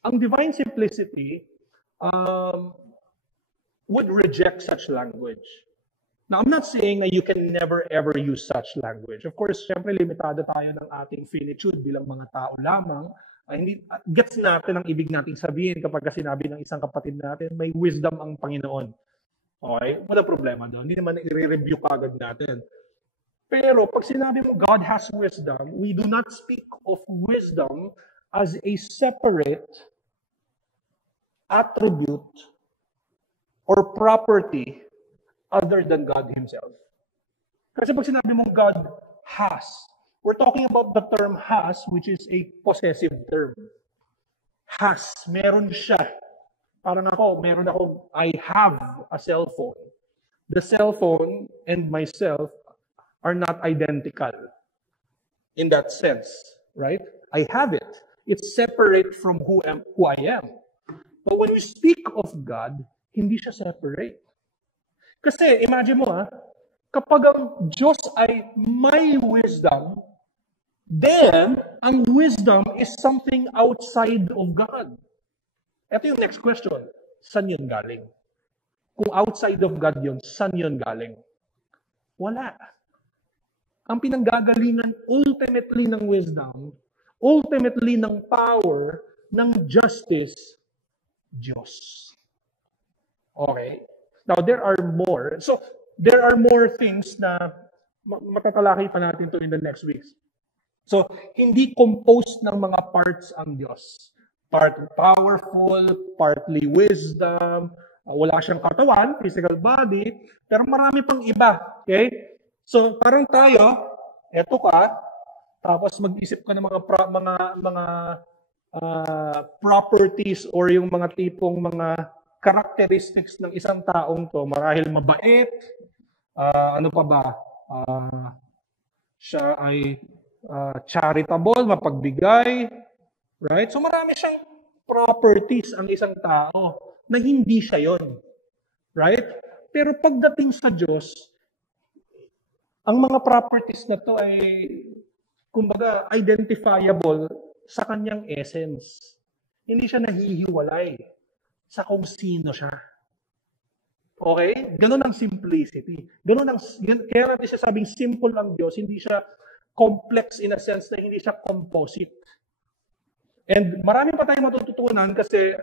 Ang divine simplicity would reject such language. Now, I'm not saying that you can never ever use such language. Of course, syempre limitado tayo ng ating finitude bilang mga tao lamang. Gets natin ang ibig nating sabihin kapag sinabi ng isang kapatid natin, may wisdom ang Panginoon. Okay? Wala problema doon. Hindi naman i-review kagad natin. Pero pag sinabi mo God has wisdom, we do not speak of wisdom as a separate attribute or property other than God Himself. Kasi pag sinabi mong God has, we're talking about the term has, which is a possessive term. Has, meron siya. Parang meron ako, I have a cell phone. The cell phone and myself are not identical in that sense, right? I have it. It's separate from who I am. But when we speak of God, hindi siya separate. Kasi imagine mo kapag ang Diyos ay may wisdom, then ang wisdom is something outside of God. Ito yung next question. Saan yun galing? Kung outside of God yun, saan yun galing? Wala. Ang pinanggagalingan ultimately ng wisdom, ultimately ng power, ng justice, Diyos. Okay? Now, there are more. So, there are more things na matatalakay pa natin to in the next weeks. So, hindi composed ng mga parts ang Diyos. Part powerful, partly wisdom, wala siyang katawan, physical body, pero marami pang iba. Okay? So, parang tayo, eto ka, tapos mag-isip ka ng mga properties or yung mga tipong mga characteristics ng isang taong to. Marahil mabait, ano pa ba? Siya ay charitable, mapagbigay, right? So marami siyang properties ang isang tao na hindi siya yon, right? Pero pagdating sa Diyos, ang mga properties na to ay, kumbaga, identifiable sa kanyang essence. Hindi siya nahihiwalay sa kung sino siya. Okay? Ganun ang simplicity. Kaya natin siya sabing simple ang Diyos, hindi siya complex in a sense na hindi siya composite. And marami pa tayong matututunan kasi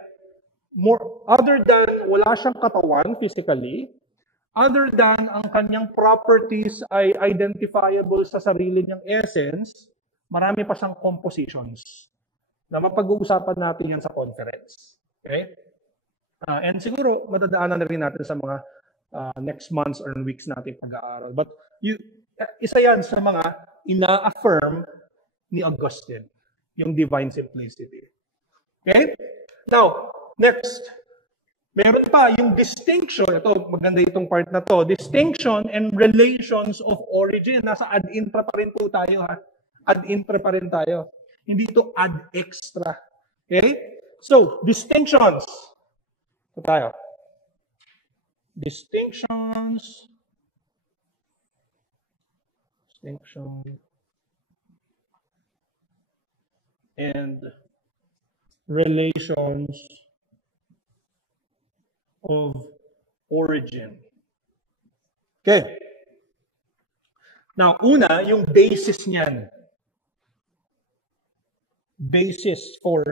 other than wala siyang katawan physically, other than ang kanyang properties ay identifiable sa sarili niyang essence, marami pa siyang compositions na mapag-uusapan natin yan sa conference. Okay? And siguro, madadaanan na rin natin sa mga next months or weeks natin pag-aaral. But isa yan sa mga ina-affirm ni Augustine, yung divine simplicity. Okay? Now, next, meron pa yung distinction, ito maganda itong part na to, distinction and relations of origin. Nasa ad intra pa rin po tayo Ad intra pa rin tayo. Hindi ito ad extra. Okay? So, distinctions. Ito tayo. Distinctions. And relations of origin. Okay. Now, una, yung basis niyan. Basis for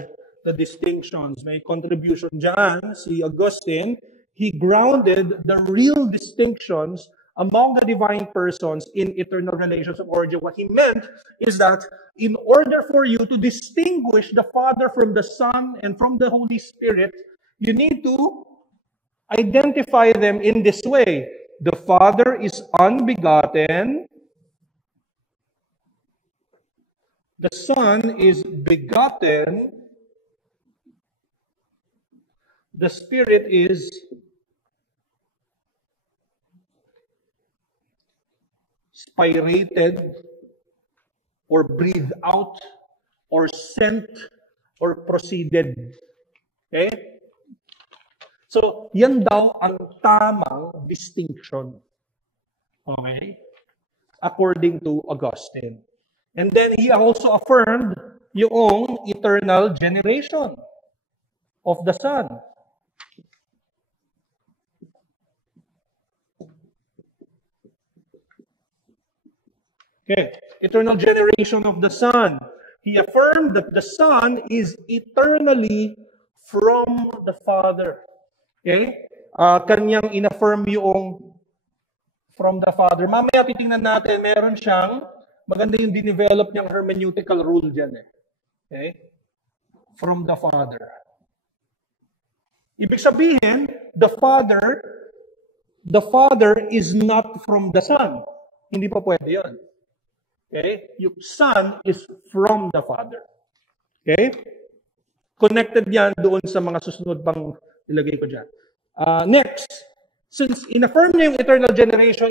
the distinctions. May contribution dyan, si Augustine. He grounded the real distinctions among the divine persons in eternal relations of origin. What he meant is that in order for you to distinguish the Father from the Son and from the Holy Spirit, you need to identify them in this way. The Father is unbegotten. The Son is begotten. The Spirit is spirated or breathed out or sent or proceeded. Okay? So, yan daw ang tamang distinction. Okay? According to Augustine. And then he also affirmed yung eternal generation of the Son. Okay, eternal generation of the Son. He affirmed that the Son is eternally from the Father. Okay? Kanyang inaffirm yung from the Father. Mamaya titingnan natin, meron siyang, maganda yung dinevelop niyang hermeneutical rule dyan. Okay? From the Father. Ibig sabihin, the Father is not from the Son. Hindi pa pwede yun. Okay? Yung Son is from the Father. Okay? Connected yan doon sa mga susunod pang ilagay ko dyan. Next, since inaffirm niya yung eternal generation,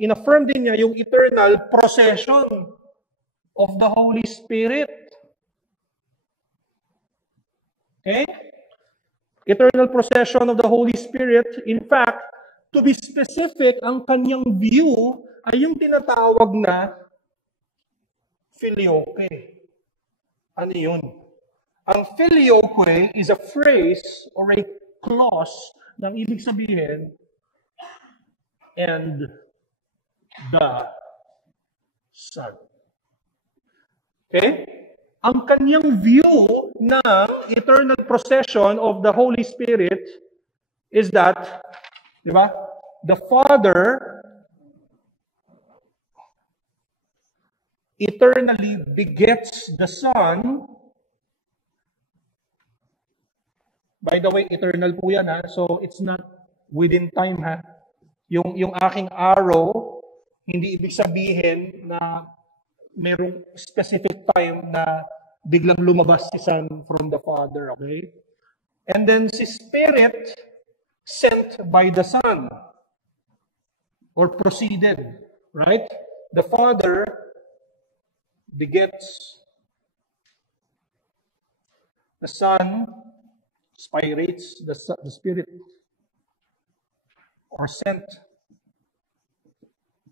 inaffirm din niya yung eternal procession of the Holy Spirit. Okay? Eternal procession of the Holy Spirit. In fact, to be specific, ang kanyang view ay yung tinatawag na filioque. Ano yun? Ang filioque is a phrase or a clause ng ibig sabihin, and the Son. Okay? Ang kanyang view ng eternal procession of the Holy Spirit is that, di ba? The Father eternally begets the Son. By the way, eternal po yan, ha? So it's not within time, ha? Yung aking arrow, hindi ibig sabihin na merong specific time na biglang lumabas si Son from the Father, okay? And then si Spirit sent by the Son or proceeded, right? The Father begets the Son, spirates the Spirit, or sent,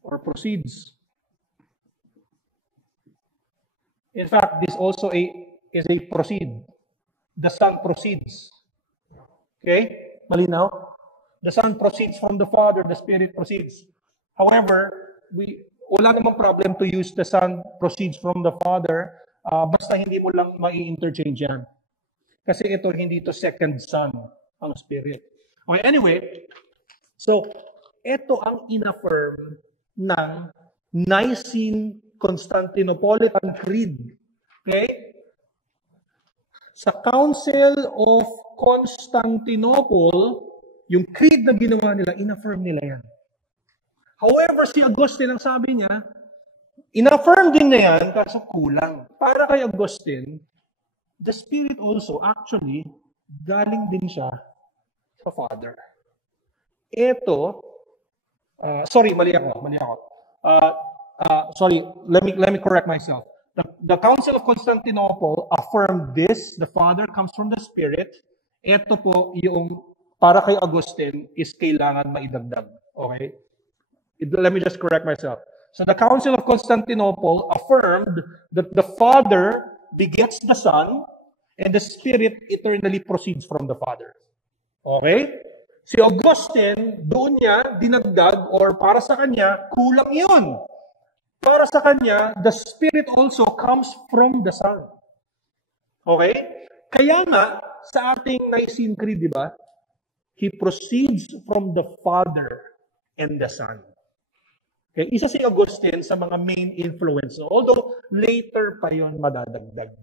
or proceeds. In fact, this also is a proceed. The Son proceeds. Okay? Malinaw? The Son proceeds from the Father, the Spirit proceeds. However, wala namang problem to use the Son proceeds from the Father, basta hindi mo lang mai-interchange yan. Kasi ito, hindi to second Son, ang Spirit. Okay, anyway, so, ito ang inaffirm ng Nicene Constantinopolitan Creed. Okay? Sa Council of Constantinople, yung creed na ginawa nila, inaffirm nila yan. However, si Augustine, ang sabi niya, inaffirm din na yan kasi kulang. Para kay Augustine, the Spirit also, actually, galing din siya sa Father. Ito, mali ako. Sorry, let me correct myself. The Council of Constantinople affirmed this, the Father comes from the Spirit. Ito po yung para kay Augustine is kailangan maidagdag. Okay? Let me just correct myself. So the Council of Constantinople affirmed that the Father begets the Son and the Spirit eternally proceeds from the Father. Okay? Si Augustine, doon niya dinagdag or para sa kanya, kulang yun. Para sa kanya, the Spirit also comes from the Son. Okay? Kaya nga, sa ating Nicene Creed, di ba? He proceeds from the Father and the Son. Okay? Isa si Augustine sa mga main influence. Although, later pa yon madadagdag.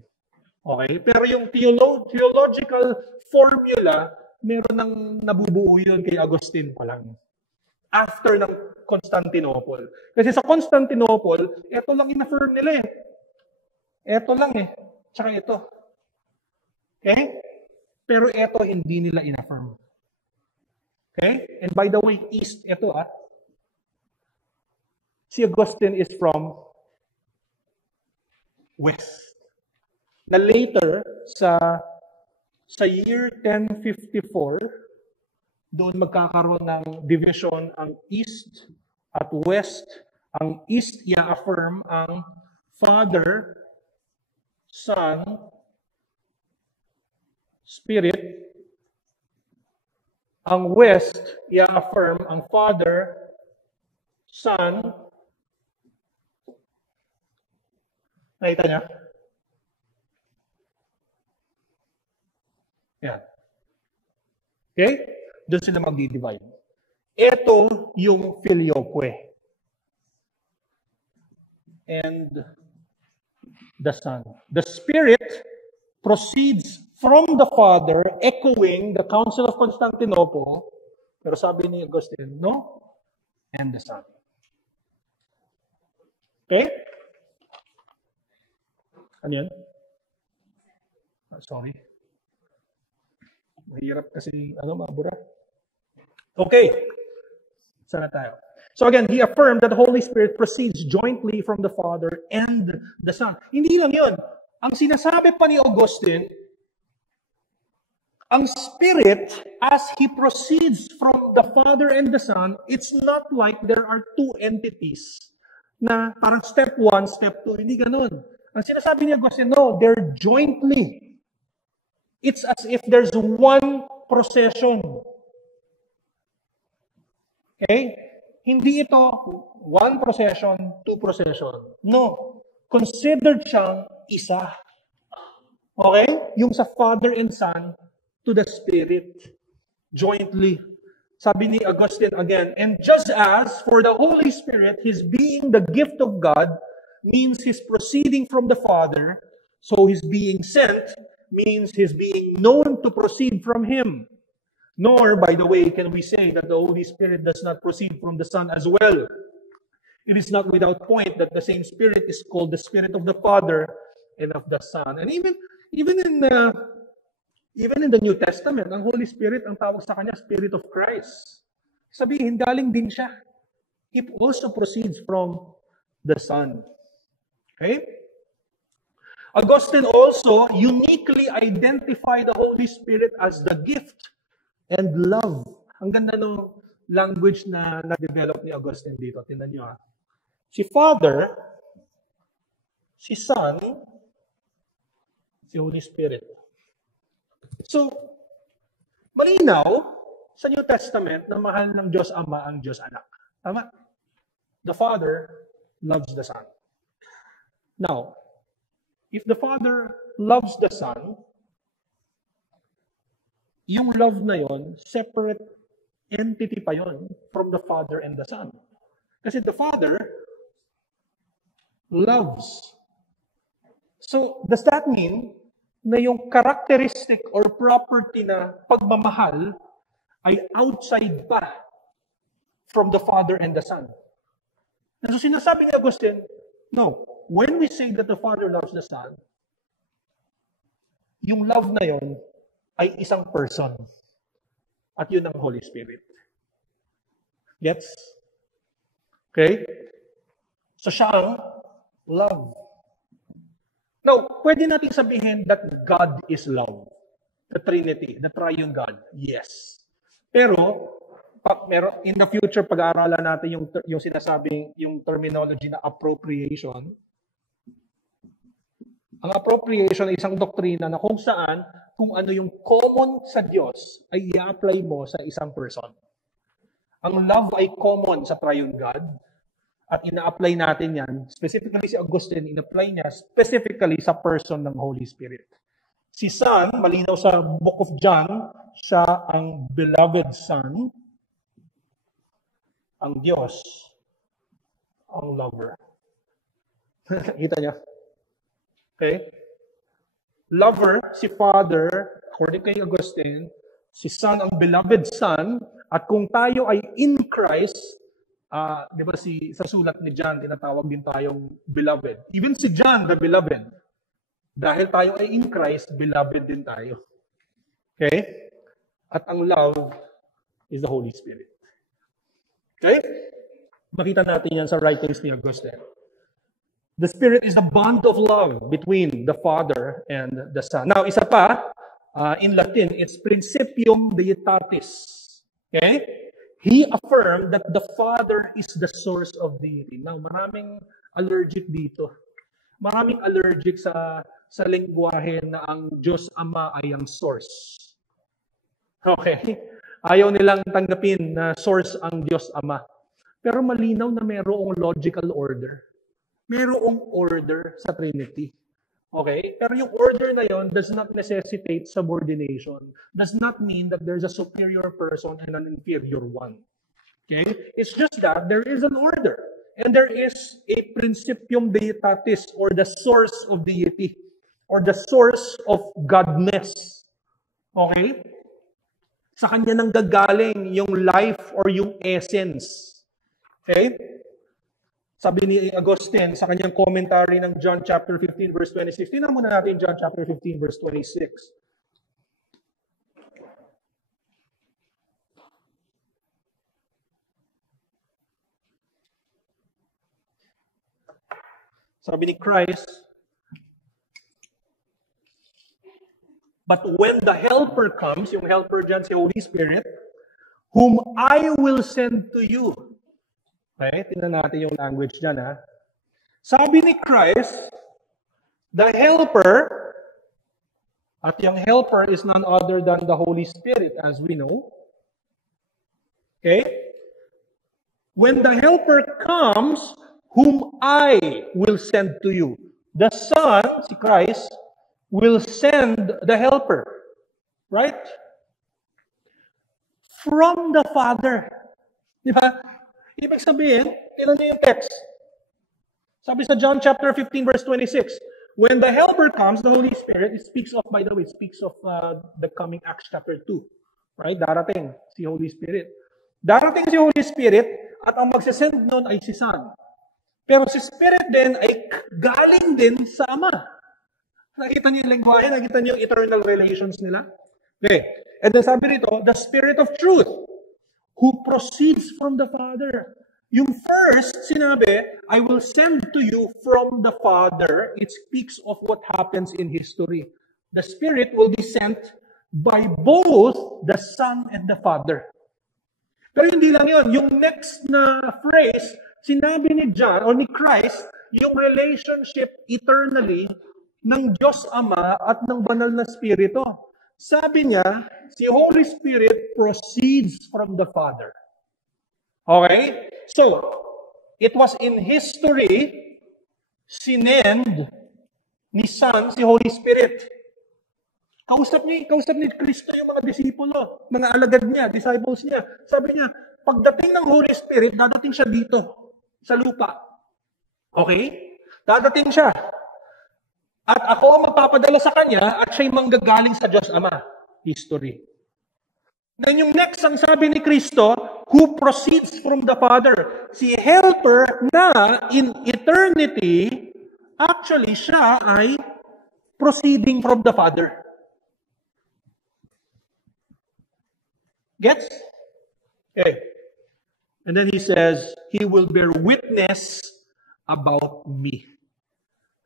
Okay? Pero yung theological formula, meron nang nabubuo yun kay Augustine pa lang. After ng Constantinople. Kasi sa Constantinople, ito lang in-affirm nila eh. Ito lang eh. Tsaka ito. Okay? Pero ito hindi nila in-affirm. Okay? And by the way, East, ito si Augustine is from West. Na later, sa year 1054, doon magkakaroon ng division ang East at West. Ang East, i-affirm ang Father, Son, Spirit. Ang West, i-affirm ang Father, Son. Nakita niya? Yan. Okay? Doon sila magdi-divide. Ito yung filioque. And the Son. The Spirit proceeds from the Father, echoing the Council of Constantinople. Pero sabi ni Augustine, no? And the Son. Okay? Ano yan? Sorry. Mahirap kasi, mabura. Okay. Sana tayo. So again, he affirmed that the Holy Spirit proceeds jointly from the Father and the Son. Hindi lang yun. Ang sinasabi pa ni Augustine, ang Spirit, as He proceeds from the Father and the Son, it's not like there are two entities na parang step 1, step 2. Hindi ganun. Ang sinasabi ni Augustine, no, they're jointly. It's as if there's one procession. Okay? Hindi ito one procession, two procession. No. Considered siyang isa. Okay? Yung sa Father and Son to the Spirit. Jointly. Sabi ni Augustine again, and just as for the Holy Spirit, His being the gift of God means His proceeding from the Father, so His being sent means His being known to proceed from Him. Nor, by the way, can we say that the Holy Spirit does not proceed from the Son as well. It is not without point that the same Spirit is called the Spirit of the Father and of the Son. And even in the New Testament, ang Holy Spirit, ang tawag sa Kanya, Spirit of Christ. Sabihin, galing din siya. He also proceeds from the Son. Okay? Augustine also uniquely identified the Holy Spirit as the gift and love. Ang ganda ng language na na-develop ni Augustine dito. Tingnan niyo ha. Si Father, si Son, si Holy Spirit. So, malinaw sa New Testament na mahal ng Diyos Ama ang Diyos Anak. Tama? The Father loves the Son. Now, if the Father loves the Son, yung love na yon, separate entity pa yon from the Father and the Son. Kasi the Father loves. So, does that mean na yung characteristic or property na pagmamahal ay outside pa from the Father and the Son? So, sinasabi ni Augustine, no. When we say that the Father loves the Son, yung love na yon ay isang person. At yun ang Holy Spirit. Gets? Okay? So siya ang love. Now, pwede natin sabihin that God is love. The Trinity, the Triune God. Yes. Pero, in the future, pag-aaralan natin yung sinasabing, yung terminology na appropriation. Ang appropriation ay isang doktrina na kung saan, kung ano yung common sa Diyos, ay i-apply mo sa isang person. Ang love ay common sa Triune God, at ina-apply natin yan, specifically si Augustine, ina-apply niya specifically sa person ng Holy Spirit. Si Son, malinaw sa Book of John, siya ang beloved Son, ang Diyos, ang lover. Kita niya? Okay? Lover, si Father, according kay Augustine, si Son ang beloved Son, at kung tayo ay in Christ, di ba sa sulat ni John, tinatawag din tayong beloved. Even si John, the beloved. Dahil tayo ay in Christ, beloved din tayo. Okay? At ang love is the Holy Spirit. Okay? Makita natin yan sa writings ni Augustine. The Spirit is the bond of love between the Father and the Son. Now, isa pa, in Latin, it's Principium Deitatis. Okay? He affirmed that the Father is the source of deity. Now, maraming allergic dito. Maraming allergic sa lengguwahe na ang Diyos Ama ay ang source. Okay? Ayaw nilang tanggapin na source ang Diyos Ama. Pero malinaw na mayroong logical order. Mayroong order sa Trinity. Okay? Pero yung order na yon does not necessitate subordination. Does not mean that there's a superior person and an inferior one. Okay? It's just that there is an order. And there is a principium deitatis, or the source of deity, or the source of godness. Okay? Sa kanya nang gagaling yung life or yung essence. Okay? Sabi ni Augustine sa kanyang commentary ng John chapter 15 verse 26. Tingnan muna natin John chapter 15 verse 26. Sabi ni Christ, but when the Helper comes, yung Helper dyan si Holy Spirit, whom I will send to you. Okay, tingnan natin yung language dyan, ha. Sabi ni Christ, the Helper, at yung Helper is none other than the Holy Spirit, as we know. Okay? When the Helper comes, whom I will send to you. The Son, si Christ, will send the Helper. Right? From the Father. Di ba? Ibig sabihin, tingnan niyo yung text. Sabi sa John chapter 15 verse 26, when the Helper comes, the Holy Spirit, it speaks of, by the way, it speaks of the coming Acts chapter 2. Right? Darating si Holy Spirit. Darating si Holy Spirit at ang magsasend nun ay si Son. Pero si Spirit din ay galing din sa Ama. Nakita niyo yung lengguwahe, nakita niyo yung eternal relations nila? Okay. And then sabi rito, the Spirit of truth, who proceeds from the Father. Yung first, sinabi, I will send to you from the Father. It speaks of what happens in history. The Spirit will be sent by both the Son and the Father. Pero hindi lang yun. Yung next na phrase, sinabi ni John, or ni Christ, yung relationship eternally ng Diyos Ama at ng banal na Spirito. Sabi niya, si Holy Spirit proceeds from the Father. Okay? So, it was in history, sinend ni Son si Holy Spirit. Kausap ni Kristo yung mga disipulo, mga alagad niya, disciples niya. Sabi niya, pagdating ng Holy Spirit, dadating siya dito, sa lupa. Okay? Dadating siya. At ako ang magpapadala sa kanya at siya'y manggagaling sa Diyos Ama. History. Then yung next, ang sabi ni Kristo, who proceeds from the Father. Si Helper na in eternity, actually siya ay proceeding from the Father. Gets? Okay. And then he says, he will bear witness about me.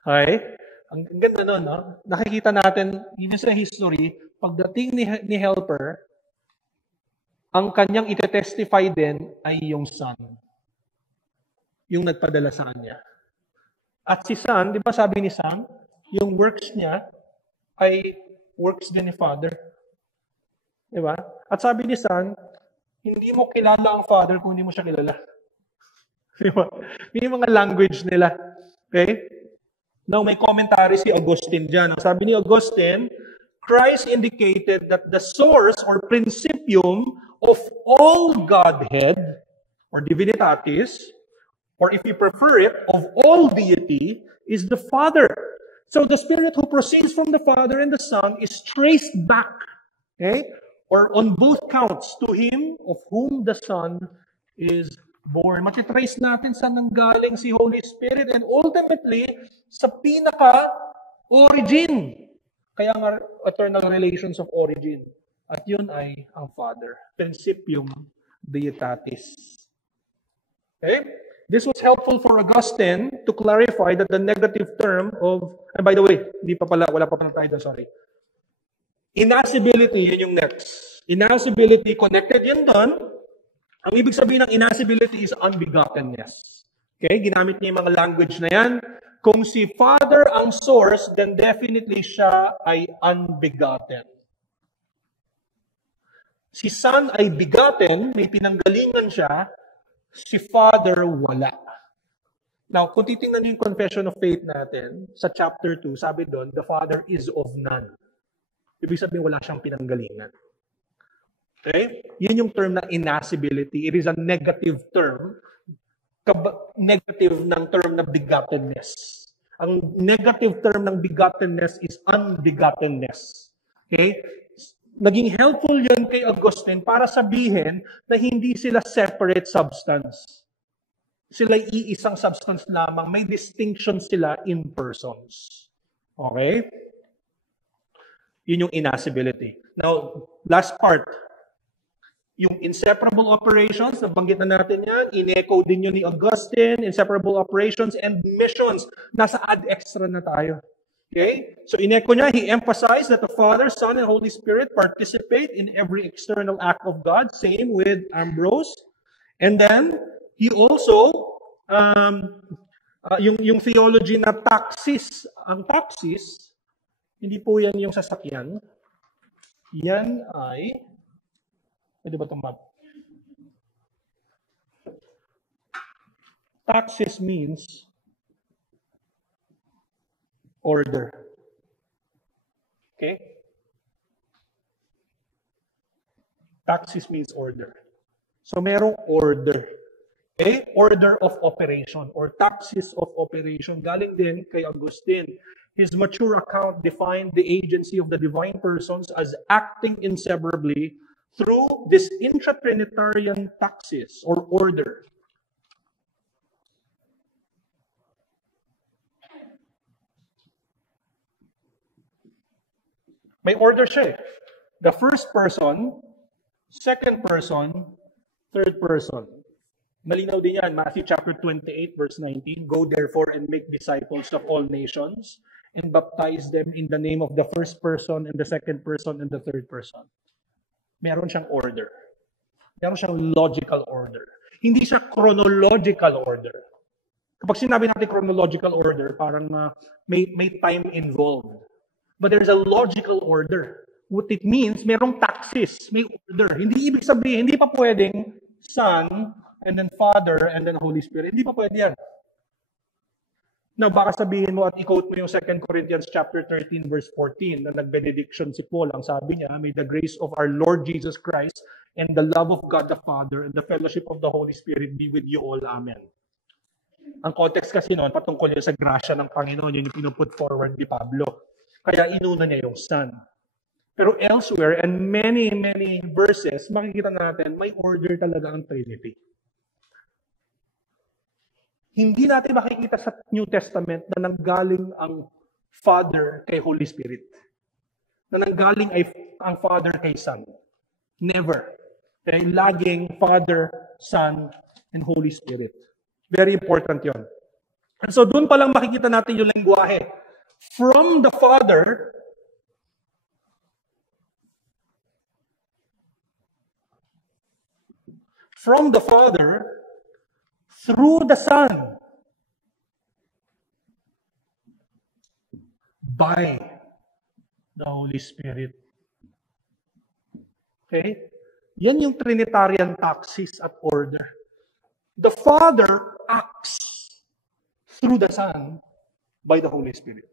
Okay? Ang ganda nun, no? Nakikita natin, yun sa history, pagdating ni Helper, ang kanyang ite-testify din ay yung Son. Yung nagpadala sa kanya. At si Son, di ba sabi ni Son, yung works niya ay works din ni Father. Di ba? At sabi ni Son, hindi mo kilala ang Father kung hindi mo siya kilala. Di ba? Yung mga language nila. Okay? Now, may commentary si Augustine dyan. Ang sabi ni Augustine, Christ indicated that the source or principium of all Godhead, or divinitatis, or if you prefer it, of all deity, is the Father. So the Spirit who proceeds from the Father and the Son is traced back, okay, or on both counts, to Him of whom the Son is born. Matitrace natin sa nanggaling si Holy Spirit and ultimately sa pinaka-origin. Kaya nga eternal relations of origin. At yun ay ang Father. Principium Deitatis. Okay? This was helpful for Augustine to clarify that the negative term of, and by the way, wala pa pala tayo, sorry. Inasibility, yun yung next. Inasibility, connected yun doon. Ang ibig sabihin ng inasibility is unbegottenness. Okay? Ginamit niya yung mga language na yan. Kung si Father ang source, then definitely siya ay unbegotten. Si Son ay begotten, may pinanggalingan siya. Si Father, wala. Now, kung titingnan niyo yung confession of faith natin, sa chapter 2, sabi doon, the Father is of none. Ibig sabihin, wala siyang pinanggalingan. Okay? Yun yung term na inasibility. It is a negative term. Negative ng term na begottenness. Ang negative term ng begottenness is unbegottenness. Okay? Naging helpful yun kay Augustine para sabihin na hindi sila separate substance. Sila iisang substance lamang. May distinction sila in persons. Okay? Yun yung inasibility. Now, last part. Yung inseparable operations, nabanggit na natin yan. In-echo din yun ni Augustine. Inseparable operations and missions. Nasa ad extra na tayo. Okay? So, in-echo niya, he emphasized that the Father, Son, and Holy Spirit participate in every external act of God. Same with Ambrose. And then, he also, yung theology na taxis, ang taxis, hindi po yan yung sasakyan. Yan ay, pwede ba itong map? Taxis means order. Okay? Taxis means order. So, merong order. Okay? Order of operation or taxis of operation. Galing din kay Augustine. His mature account defined the agency of the divine persons as acting inseparably through this intratrinitarian taxis or order. May order siya eh. The first person, second person, third person. Malinaw din yan, Matthew chapter 28, verse 19. Go therefore and make disciples of all nations and baptize them in the name of the first person and the second person and the third person. Meron siyang order. Meron siyang logical order. Hindi siya chronological order. Kapag sinabi natin chronological order, parang may time involved. But there's a logical order. What it means, merong taxis, may order. Hindi ibig sabihin, hindi pa pwedeng Son, and then Father, and then Holy Spirit. Hindi pa pwede yan. Now, baka sabihin mo at i-quote mo yung 2 Corinthians chapter 13, verse 14, na nag-benediction si Paul. Ang sabi niya, may the grace of our Lord Jesus Christ and the love of God the Father and the fellowship of the Holy Spirit be with you all. Amen. Ang context kasi noon, patungkol yun sa grasya ng Panginoon, yun yung pinuput forward ni Pablo. Kaya inuna niya yung Son. Pero elsewhere, and many verses, makikita natin, may order talaga ang Trinity. Hindi natin makikita sa New Testament na nanggaling ang Father kay Holy Spirit. Na nanggaling ang Father kay Son. Never. Kaya laging Father, Son, and Holy Spirit. Very important yon. And so doon pa lang makikita natin yung lengguwahe. From the Father, through the Son, by the Holy Spirit. Okay? Yan yung Trinitarian taxis at order. The Father acts through the Son by the Holy Spirit.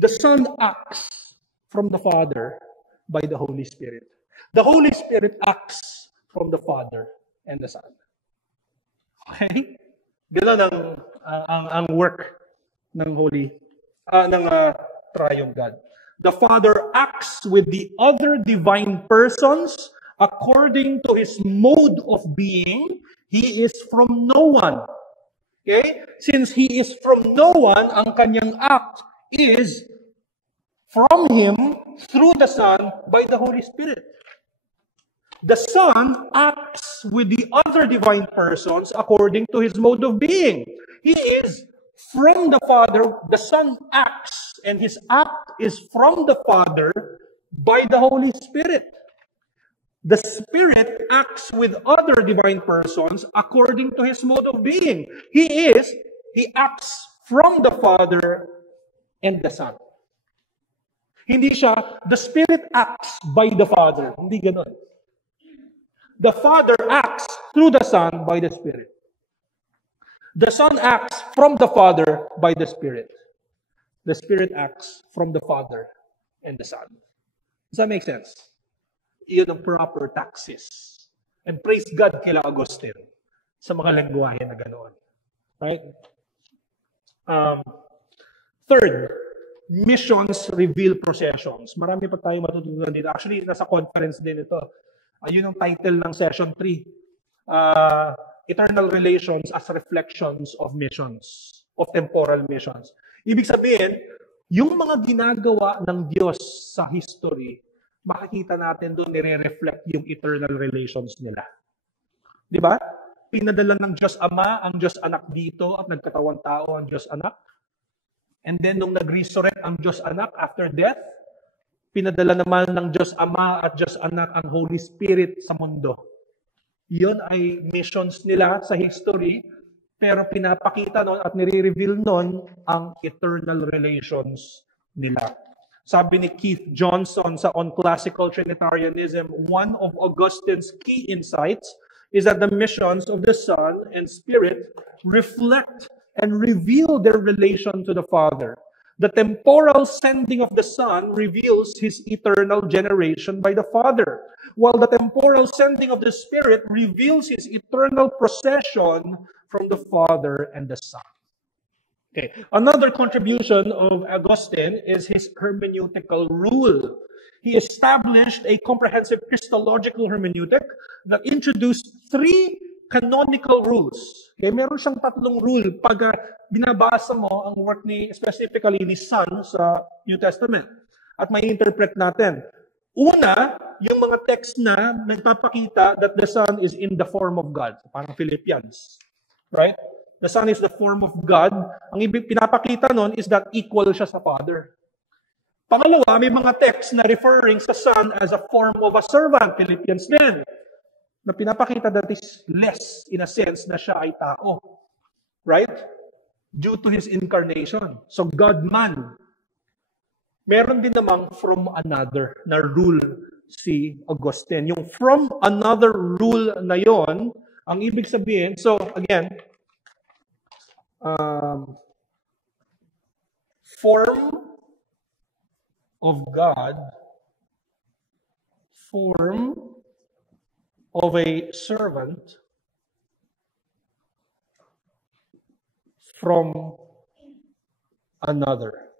The Son acts from the Father by the Holy Spirit. The Holy Spirit acts from the Father and the Son. Okay? Ganun ang work ng Triune God. The Father acts with the other divine persons according to His mode of being. He is from no one. Okay? Since He is from no one, ang kanyang act is from Him through the Son by the Holy Spirit. The Son acts with the other divine persons according to His mode of being. He is from the Father. The Son acts, and His act is from the Father by the Holy Spirit. The Spirit acts with other divine persons according to His mode of being. He acts from the Father and the Son. Hindi siya, the Spirit acts by the Father. Hindi ganon. The Father acts through the Son by the Spirit. The Son acts from the Father by the Spirit. The Spirit acts from the Father and the Son. Does that make sense? Iyon ang proper taxis. And praise God kila Agustin sa mga lengguwahe na ganoon. Right? Third, missions reveal processions. Marami pa tayo matutunan dito. Actually, nasa conference din ito. Ayun ang title ng session 3. Eternal Relations as Reflections of Missions, of Temporal Missions. Ibig sabihin, yung mga ginagawa ng Diyos sa history, makikita natin doon nire-reflect yung eternal relations nila. Di ba? Pinadala ng Diyos Ama ang Diyos Anak dito at nagkatawang tao ang Diyos Anak. And then nung nag-resurrect ang Diyos Anak after death, pinadala naman ng Diyos Ama at Diyos Anak ang Holy Spirit sa mundo. Yun ay missions nila sa history, pero pinapakita nun at nire-reveal nun ang eternal relations nila. Sabi ni Keith Johnson sa On Classical Trinitarianism, one of Augustine's key insights is that the missions of the Son and Spirit reflect and reveal their relation to the Father. The temporal sending of the Son reveals His eternal generation by the Father, while the temporal sending of the Spirit reveals His eternal procession from the Father and the Son. Okay. Another contribution of Augustine is his hermeneutical rule. He established a comprehensive Christological hermeneutic that introduced 3 canonical rules. Okay, meron siyang 3 rule pag binabasa mo ang work ni, specifically ni Son sa New Testament. At may interpret natin. Una, yung mga text na nagpapakita that the Son is in the form of God. Parang Philippians. Right? The Son is the form of God. Ang pinapakita nun is that equal siya sa Father. Pangalawa, may mga text na referring sa Son as a form of a servant. Philippians din. Na pinapakita that is less in a sense na siya ay tao. Right? Due to His incarnation. So God-man. Meron din namang from another na rule si Augustine. Yung from another rule na yon, ang ibig sabihin, so again, form of God, form of a servant, from another.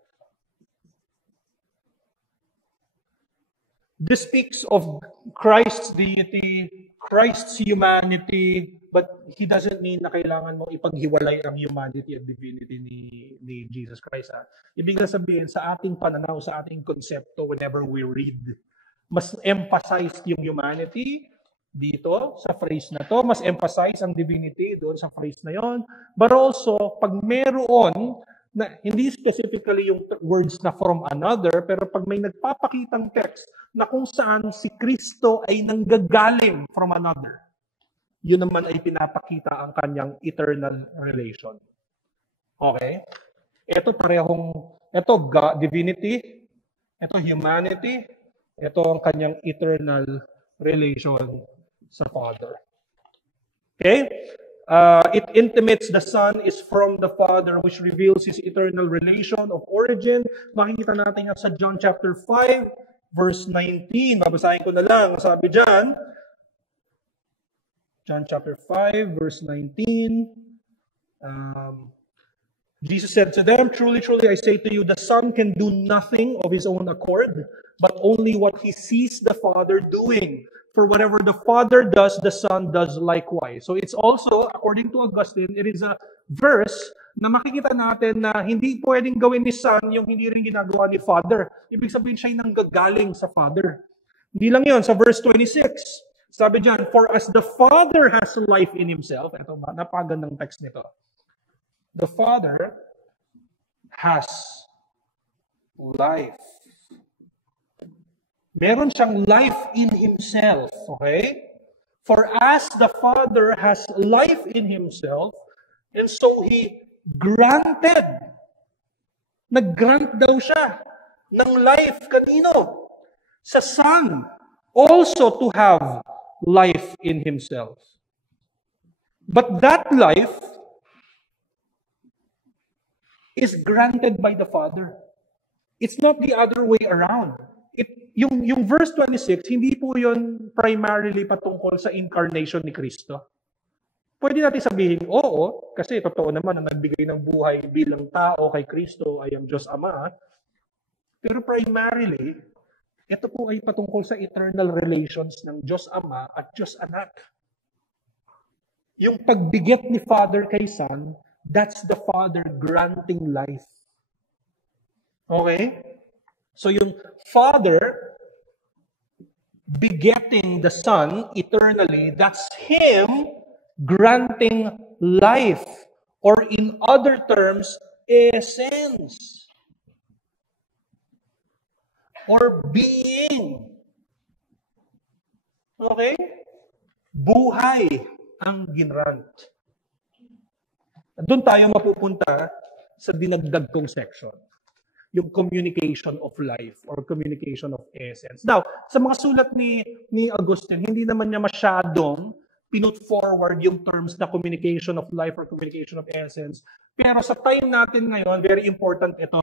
This speaks of Christ's deity, Christ's humanity, but He doesn't mean na kailangan mong ipaghiwalay ang humanity at divinity ni Jesus Christ. Ibig sabihin, sa ating pananaw, sa ating konsepto, whenever we read, mas emphasized yung humanity dito sa phrase na to, mas emphasize ang divinity doon sa phrase na yon. But also, pag meron na hindi specifically yung words na from another, pero pag may nagpapakitang text na kung saan si Kristo ay nanggagaling from another, yun naman ay pinapakita ang kanyang eternal relation. Okay? Ito God, divinity, ito humanity, ito ang kanyang eternal relation sa Father. Okay? It intimates the Son is from the Father, which reveals His eternal relation of origin. Makikita natin yan sa John chapter 5, verse 19. Babasahin ko na lang. Sabi dyan, John chapter 5, verse 19. Jesus said to them, "Truly, truly, I say to you, the Son can do nothing of His own accord, but only what He sees the Father doing. For whatever the Father does, the Son does likewise." So it's also, according to Augustine, it is a verse na makikita natin na hindi pwedeng gawin ni Son yung hindi rin ginagawa ni Father. Ibig sabihin siya yung nanggagaling sa Father. Hindi lang yun. Sa verse 26, sabi dyan, "For as the Father has life in Himself," ito, napagandang text nito. The Father has life. Meron siyang life in Himself. Okay? For as the Father has life in Himself, and so He granted. Nag-grant daw siya ng life kanino? Sa Son. Also to have life in Himself. But that life is granted by the Father. It's not the other way around. Yung verse 26, hindi po yun primarily patungkol sa incarnation ni Kristo. Pwede natin sabihin, oo, kasi totoo naman na nagbigay ng buhay bilang tao kay Kristo ay ang Diyos Ama. Pero primarily, ito po ay patungkol sa eternal relations ng Diyos Ama at Diyos Anak. Yung pagbigay ni Father kay Son, that's the Father granting life. Okay? So yung Father begetting the Son eternally, that's Him granting life. Or in other terms, essence. Or being. Okay? Buhay ang ginrant. Doon tayo mapupunta sa dinagdag kong section. Yung communication of life or communication of essence. Now, sa mga sulat ni Augustine, hindi naman niya masyadong pinut forward yung terms na communication of life or communication of essence. Pero sa time natin ngayon, very important ito.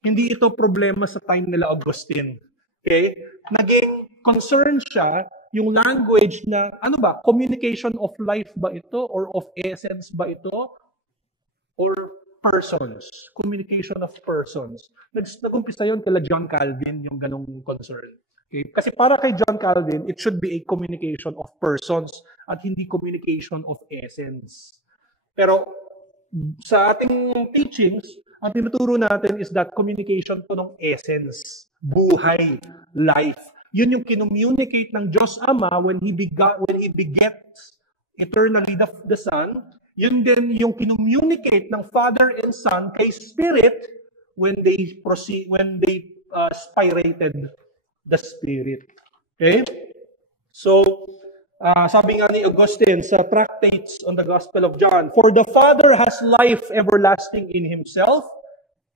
Hindi ito problema sa time nila Augustine. Okay? Naging concern siya yung language na, ano ba, communication of life ba ito or of essence ba ito? Or persons, communication of persons. Nag-umpisa yun kila John Calvin, yung ganong concern. Okay? Kasi para kay John Calvin, it should be a communication of persons at hindi communication of essence. Pero sa ating teachings, ang tinuturo natin is that communication po ng essence, buhay, life. Yun yung kinommunicate ng Diyos Ama when He begets eternally the Son. Yun din yung kinommunicate ng Father and Son kay Spirit when they spirated the Spirit. Okay? So, sabi nga ni Augustine sa Tractates on the Gospel of John, "For the Father has life everlasting in Himself,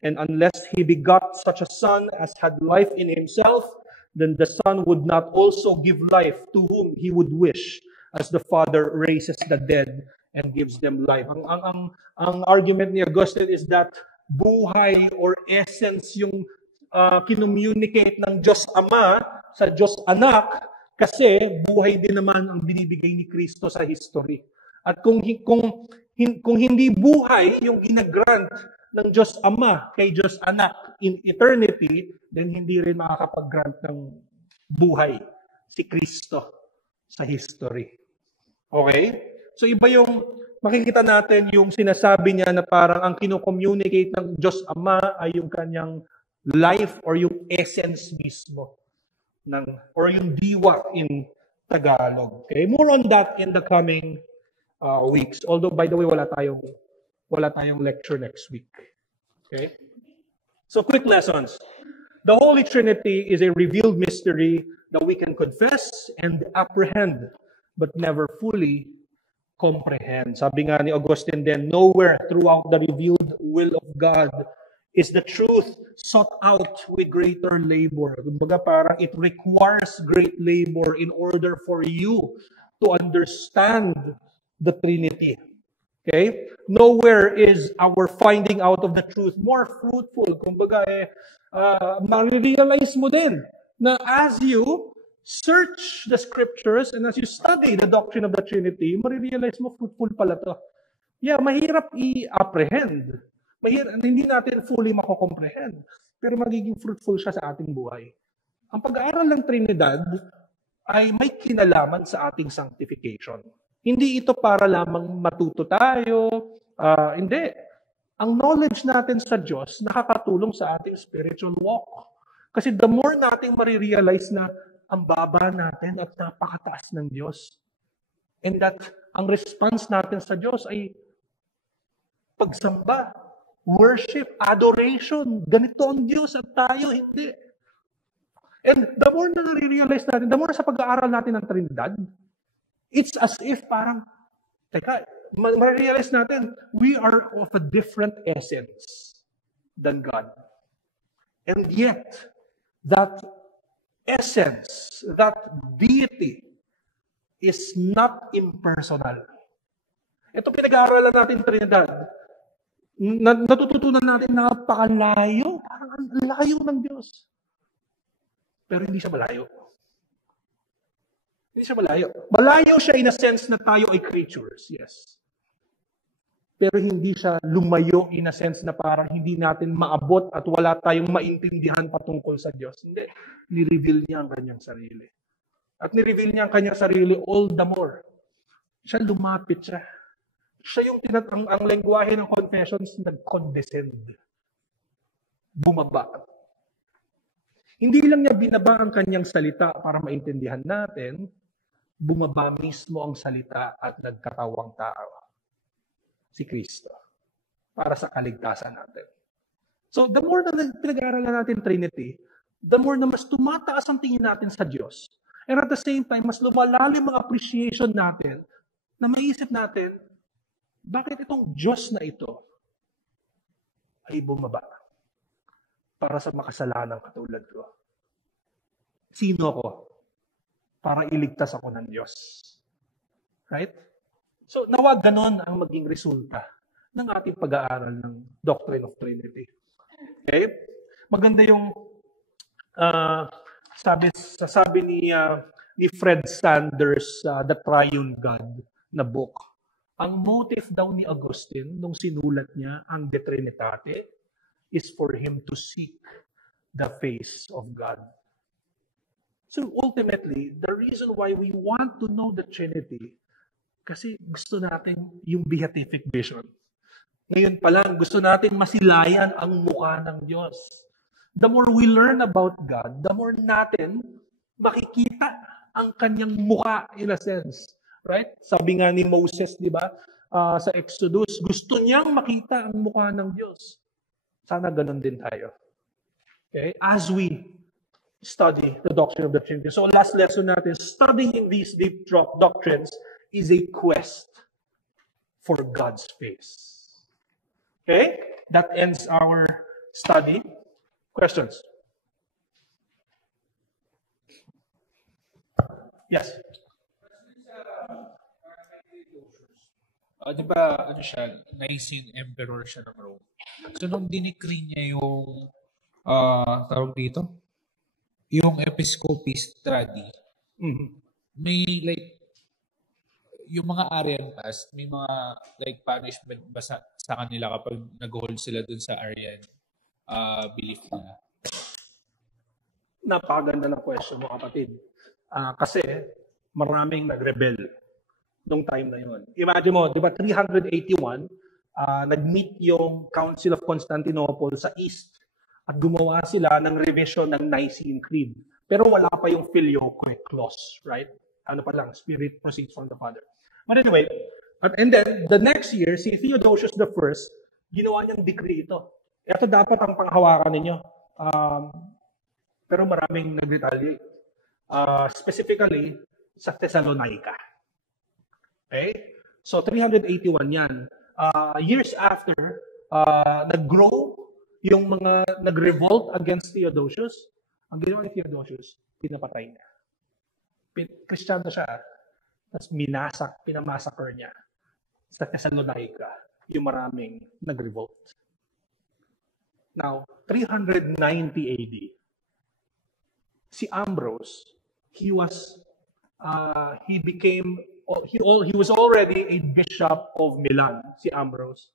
and unless He begot such a Son as had life in Himself, then the Son would not also give life to whom He would wish, as the Father raises the dead and gives them life." Ang argument ni Augustine is that buhay or essence yung kinommunicate ng Diyos Ama sa Diyos Anak kasi buhay din naman ang binibigay ni Kristo sa history. At kung hindi buhay yung ginagrant ng Diyos Ama kay Diyos Anak in eternity, then hindi rin makakapag-grant ng buhay si Kristo sa history. Okay? So iba yung makikita natin yung sinasabi niya na parang ang kino-communicate ng Diyos Ama ay yung kanyang life or yung essence mismo or yung diwa in Tagalog. Okay? More on that in the coming weeks. Although, by the way, wala tayong lecture next week. Okay? So, quick lessons. The Holy Trinity is a revealed mystery that we can confess and apprehend, but never fully comprehend. Sabi nga ni Augustine then, nowhere throughout the revealed will of God is the truth sought out with greater labor. Kumbaga parang it requires great labor in order for you to understand the Trinity. Okay? Nowhere is our finding out of the truth more fruitful. Kumbaga ma-realize mo din na as you search the scriptures and as you study the doctrine of the Trinity, ma-realize mo fruitful pala to. Yeah, mahirap i-apprehend. Hindi natin fully mako-comprehend, pero magiging fruitful siya sa ating buhay. Ang pag-aaral ng Trinidad ay may kinalaman sa ating sanctification. Hindi ito para lamang matuto tayo. Hindi. Ang knowledge natin sa Diyos nakakatulong sa ating spiritual walk. Kasi the more nating marirealize na ang baba natin at napakataas ng Diyos, and that ang response natin sa Diyos ay pagsamba, worship, adoration. Ganito ang Diyos at tayo, hindi. And the more na nare-realize natin, the more sa pag-aaral natin ng Trinidad, it's as if parang, ma-realize natin, we are of a different essence than God. And yet, that essence, that deity, is not impersonal. Ito pinag-aaralan natin Trinidad. Natututunan natin napakalayo. Parang ang layo ng Diyos. Pero hindi siya malayo. Hindi siya malayo. Malayo siya in a sense na tayo ay creatures, yes. Pero hindi siya lumayo in a sense na parang hindi natin maabot at wala tayong maintindihan patungkol sa Diyos. Hindi. Ni-reveal niya ang kanyang sarili. At ni-reveal niya ang kanyang sarili all the more. Siya lumapit siya. Siya yung ang lengguwahe ng confessions, nag-condescend. Bumaba. Hindi lang niya binaba ang kanyang salita para maintindihan natin, bumaba mismo ang salita at nagkatawang tao. Si Kristo. Para sa kaligtasan natin. So, the more na pinag-aaralan natin Trinity, the more na mas tumataas ang tingin natin sa Diyos. And at the same time, mas lumalalim ang appreciation natin na maisip natin, bakit itong Diyos na ito ay bumaba para sa makasalanang katulad ko? Sino ako para iligtas ako ng Diyos? Right? So, nawa ganon ang maging resulta ng ating pag-aaral ng Doctrine of Trinity. Okay? Maganda yung sabi ni Fred Sanders, The Triune God na book. Ang motive daw ni Augustine nung sinulat niya ang De Trinitate is for him to seek the face of God. So ultimately, the reason why we want to know the Trinity kasi gusto natin yung beatific vision. Ngayon pa lang, gusto natin masilayan ang mukha ng Diyos. The more we learn about God, the more natin makikita ang kanyang mukha in a sense. Right? Sabi nga ni Moses, di ba, sa Exodus, gusto niyang makita ang mukha ng Diyos. Sana ganun din tayo. Okay? As we study the doctrine of the Trinity. So last lesson natin, studying these deep doctrines is a quest for God's face. Okay? That ends our study. Questions? Yes? Di ba, siya, Nicene Emperor siya ng Rome. So, nung dinikri niya yung, tawag dito, yung Episcopis Tradi, may like, yung mga Arian past, may mga like punishment ba sa kanila kapag nag-hold sila dun sa Arian belief nila? Napakaganda ng question mo, kapatid. Kasi maraming nag-rebel nung time na yun. Imagine mo, di ba 381, nag-meet yung Council of Constantinople sa East at gumawa sila ng revision ng Nicene Creed. Pero wala pa yung filioque clause, right? Ano pa lang, Spirit proceeds from the Father. But anyway, and then the next year, si Theodosius I, ginawa niyang decree ito. Ito dapat ang panghawakan ninyo. Pero maraming nag-retaliate. Specifically, sa Thessalonica. Okay? So, 381 yan. Years after, nag-grow yung mga nag-revolt against Theodosius. Ang ginawa ni Theodosius, pinapatay niya. Kristiyano siya. Tapos pinamassacre niya sa Thessalonica yung maraming nag-revolt. Now, 390 AD, si Ambrose, he was already a bishop of Milan, si Ambrose.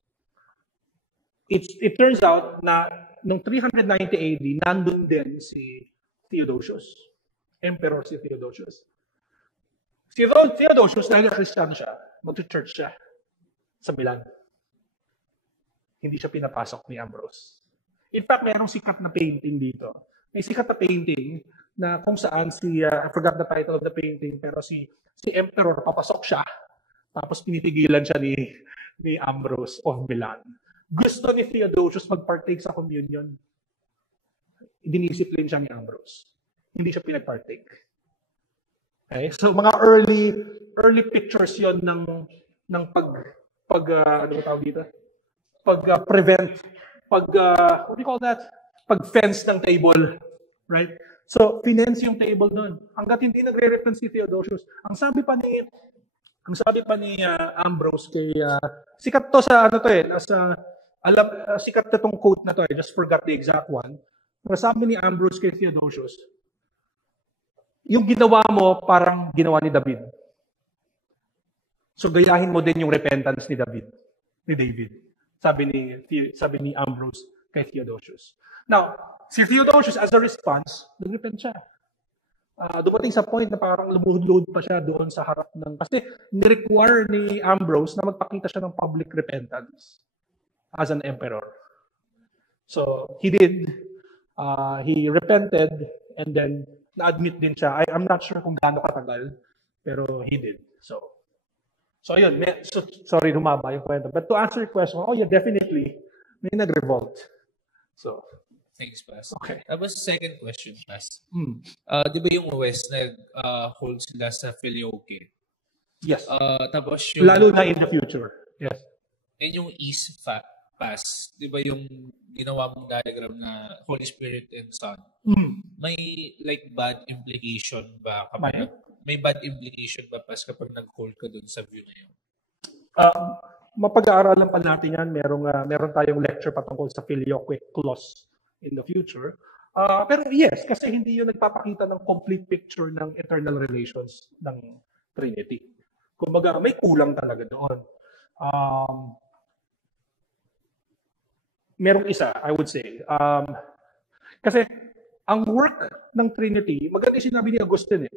It turns out na noong 390 AD, nandun din si Theodosius, Emperor si Theodosius. Si Theodosius, dahil Kristiyano siya, mag-church siya sa Milan. Hindi siya pinapasok ni Ambrose. In fact, mayroong sikat na painting dito. May sikat na painting na kung saan I forgot the title of the painting, pero si Emperor, papasok siya, tapos pinipigilan siya ni Ambrose of Milan. Gusto ni Theodosius mag-partake sa communion. Diniscipline siya ni Ambrose. Hindi siya pinag-partake. Okay? So mga early pictures 'yon ng ano tawag dito? Prevent what do you call that? Pag-fence ng table, right? So finance yung table doon. Hangga't hindi nagre-repent si Theodosius. Ang sabi pa ni Ambrose kay sikat to sa nasa sikat na tong quote na to, I just forgot the exact one. Pero sabi ni Ambrose kay Theodosius, yung ginawa mo parang ginawa ni David. So gayahin mo din yung repentance ni David. Sabi ni Ambrose kay Theodosius. Now, si Theodosius as a response, nag-repent siya. Dumating sa point na parang lumuhod-luhod pa siya doon sa harap ng... Kasi ni-require ni Ambrose na magpakita siya ng public repentance as an emperor. So, he did. He repented and then na-admit din siya. I'm not sure kung gaano katagal, pero he did. So ayun. Sorry, humaba yung kwento. But to answer your question, yeah, definitely, may nag-revolt. So, thanks, Pas. Okay. Tapos second question, Pas. Di ba yung West nag-hold sila sa Filioque? Yes. Tapos yung... Lalo na in the future. Yes. And yung East Pas, di ba yung ginawa mong diagram na Holy Spirit and Son? May like bad implication ba kapag may bad implication ba Pas kapag nag-hold ka dun sa view na yun? Mapag-aaralan pa natin yan. Meron tayong lecture patungkol sa Filioque clause in the future. Pero yes, kasi hindi yun nagpapakita ng complete picture ng eternal relations ng Trinity. Kumbaga, may kulang talaga doon. Merong isa, I would say. Kasi ang work ng Trinity, maganda yung sinabi ni Agustin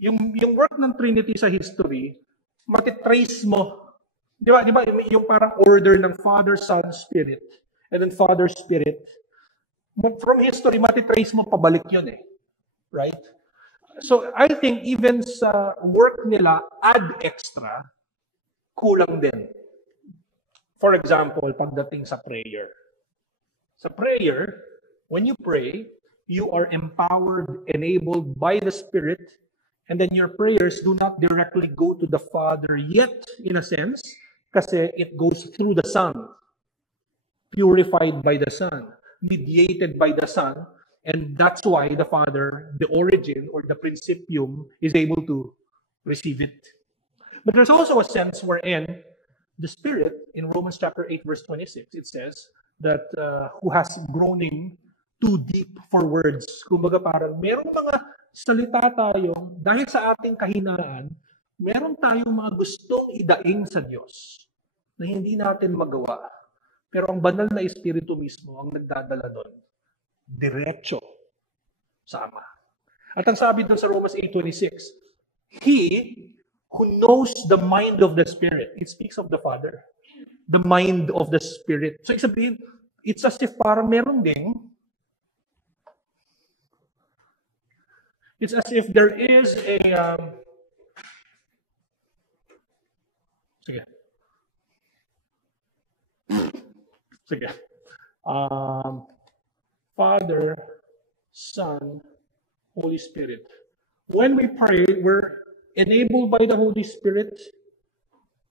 yung work ng Trinity sa history, matitrace mo. Di ba yung parang order ng Father, Son, Spirit, and then Father, Spirit. From history, matitrace mo pabalik yun Right? So, I think even sa work nila, add extra, kulang din. For example, pagdating sa prayer. Sa prayer, when you pray, you are empowered, enabled by the Spirit, and then your prayers do not directly go to the Father yet, in a sense, kasi it goes through the Son, purified by the Son, mediated by the Son, and that's why the Father, the origin or the principium, is able to receive it. But there's also a sense wherein the Spirit, in Romans chapter 8, verse 26, it says that who has groaning too deep for words. Kumbaga parang merong mga salita tayo, dahil sa ating kahinaan, meron tayong mga gustong idaing sa Diyos na hindi natin magawa. Pero ang banal na Espiritu mismo ang nagdadala doon, diretso sa Ama. At ang sabi doon sa Romans 8:26, He who knows the mind of the Spirit, it speaks of the Father, the mind of the Spirit. So, sabihin, it's as if parang meron ding, it's as if there is a, Father, Son, Holy Spirit. When we pray, we're enabled by the Holy Spirit,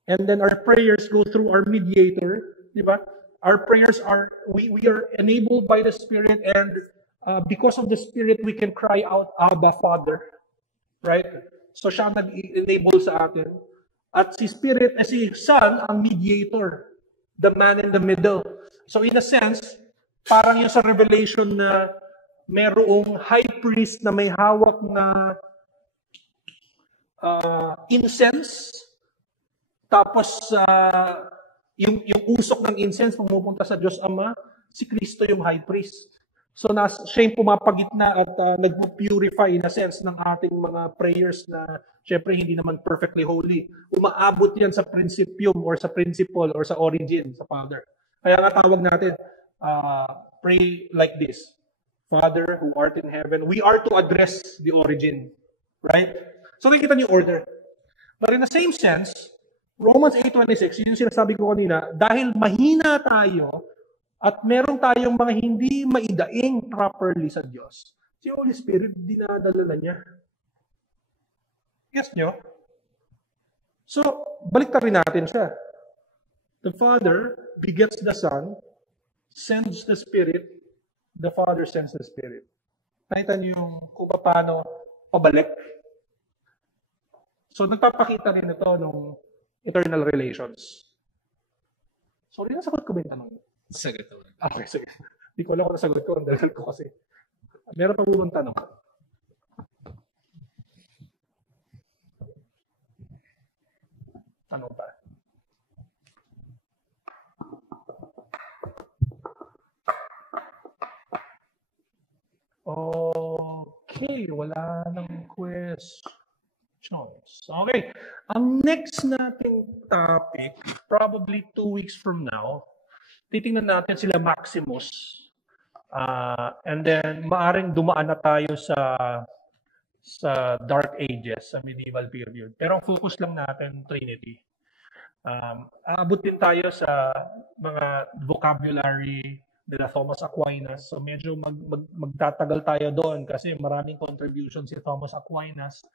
and then our prayers go through our mediator, di ba? Our prayers are, we are enabled by the Spirit, and because of the Spirit, we can cry out, Abba, Father. Right? So siya nag-enable sa atin. At si Spirit, si Son, ang mediator, the man in the middle. So in a sense, parang yung sa Revelation na merong high priest na may hawak na incense, tapos yung usok ng incense pumupunta sa Diyos Ama, si Kristo yung high priest. So siya yung pumapagitna at nag-purify in a sense ng ating mga prayers na syempre hindi naman perfectly holy. Umaabot yan sa principium or sa principle or sa origin, sa Father. Kaya nga tawag natin, pray like this. Father who art in heaven. We are to address the origin. Right? So nakikita niyo order. But in the same sense, Romans 8:26, yun yung sinasabi ko kanina, dahil mahina tayo at meron tayong mga hindi maidaing properly sa Diyos, si Holy Spirit, dinadala na niya. Yes nyo? So, balik rin natin siya. The Father begets the Son, sends the Spirit, the Father sends the Spirit. Nakita niyo yung kung paano pabalik. So, nagpapakita rin ito ng eternal relations. Sorry, nasagot ko ba yung tanong? Sagot naman. Okay, sige. Hindi ko alam kung nasagot ko. Ang dahil ko kasi. Meron pa urong tanong. Tanong pa. Okay, wala nang questions. Okay, ang next nating topic, probably 2 weeks from now, titingnan natin sila Maximus. And then, maaring dumaan na tayo sa Dark Ages, sa medieval period. Pero ang focus lang natin, Trinity. Aabot din tayo sa mga vocabulary nila Thomas Aquinas. So medyo magtatagal tayo doon kasi maraming contribution si Thomas Aquinas.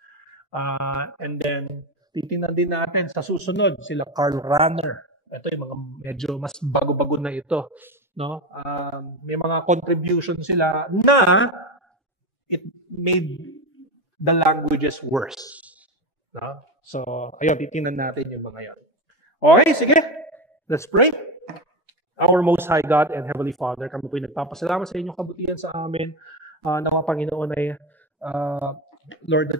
And then, titingnan din natin sa susunod, sila Karl Rahner. Ito yung mga medyo mas bago-bago na ito. No? May mga contribution sila na it made the languages worse. No? So, ayun, titingnan natin yung mga yan. Okay, sige. Let's pray. Our Most High God and Heavenly Father, kami po'y nagpapasalamat sa inyong kabutihan sa amin. Nawa Panginoon ay, Lord,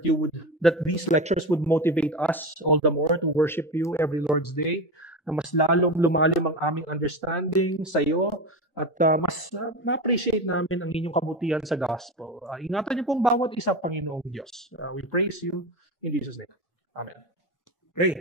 that these lectures would motivate us all the more to worship you every Lord's Day, na mas lalong lumalim ang aming understanding sa iyo at mas ma-appreciate namin ang inyong kabutihan sa gospel. Ingatan niyo pong bawat isa, Panginoong Diyos. We praise you in Jesus' name. Amen. Pray.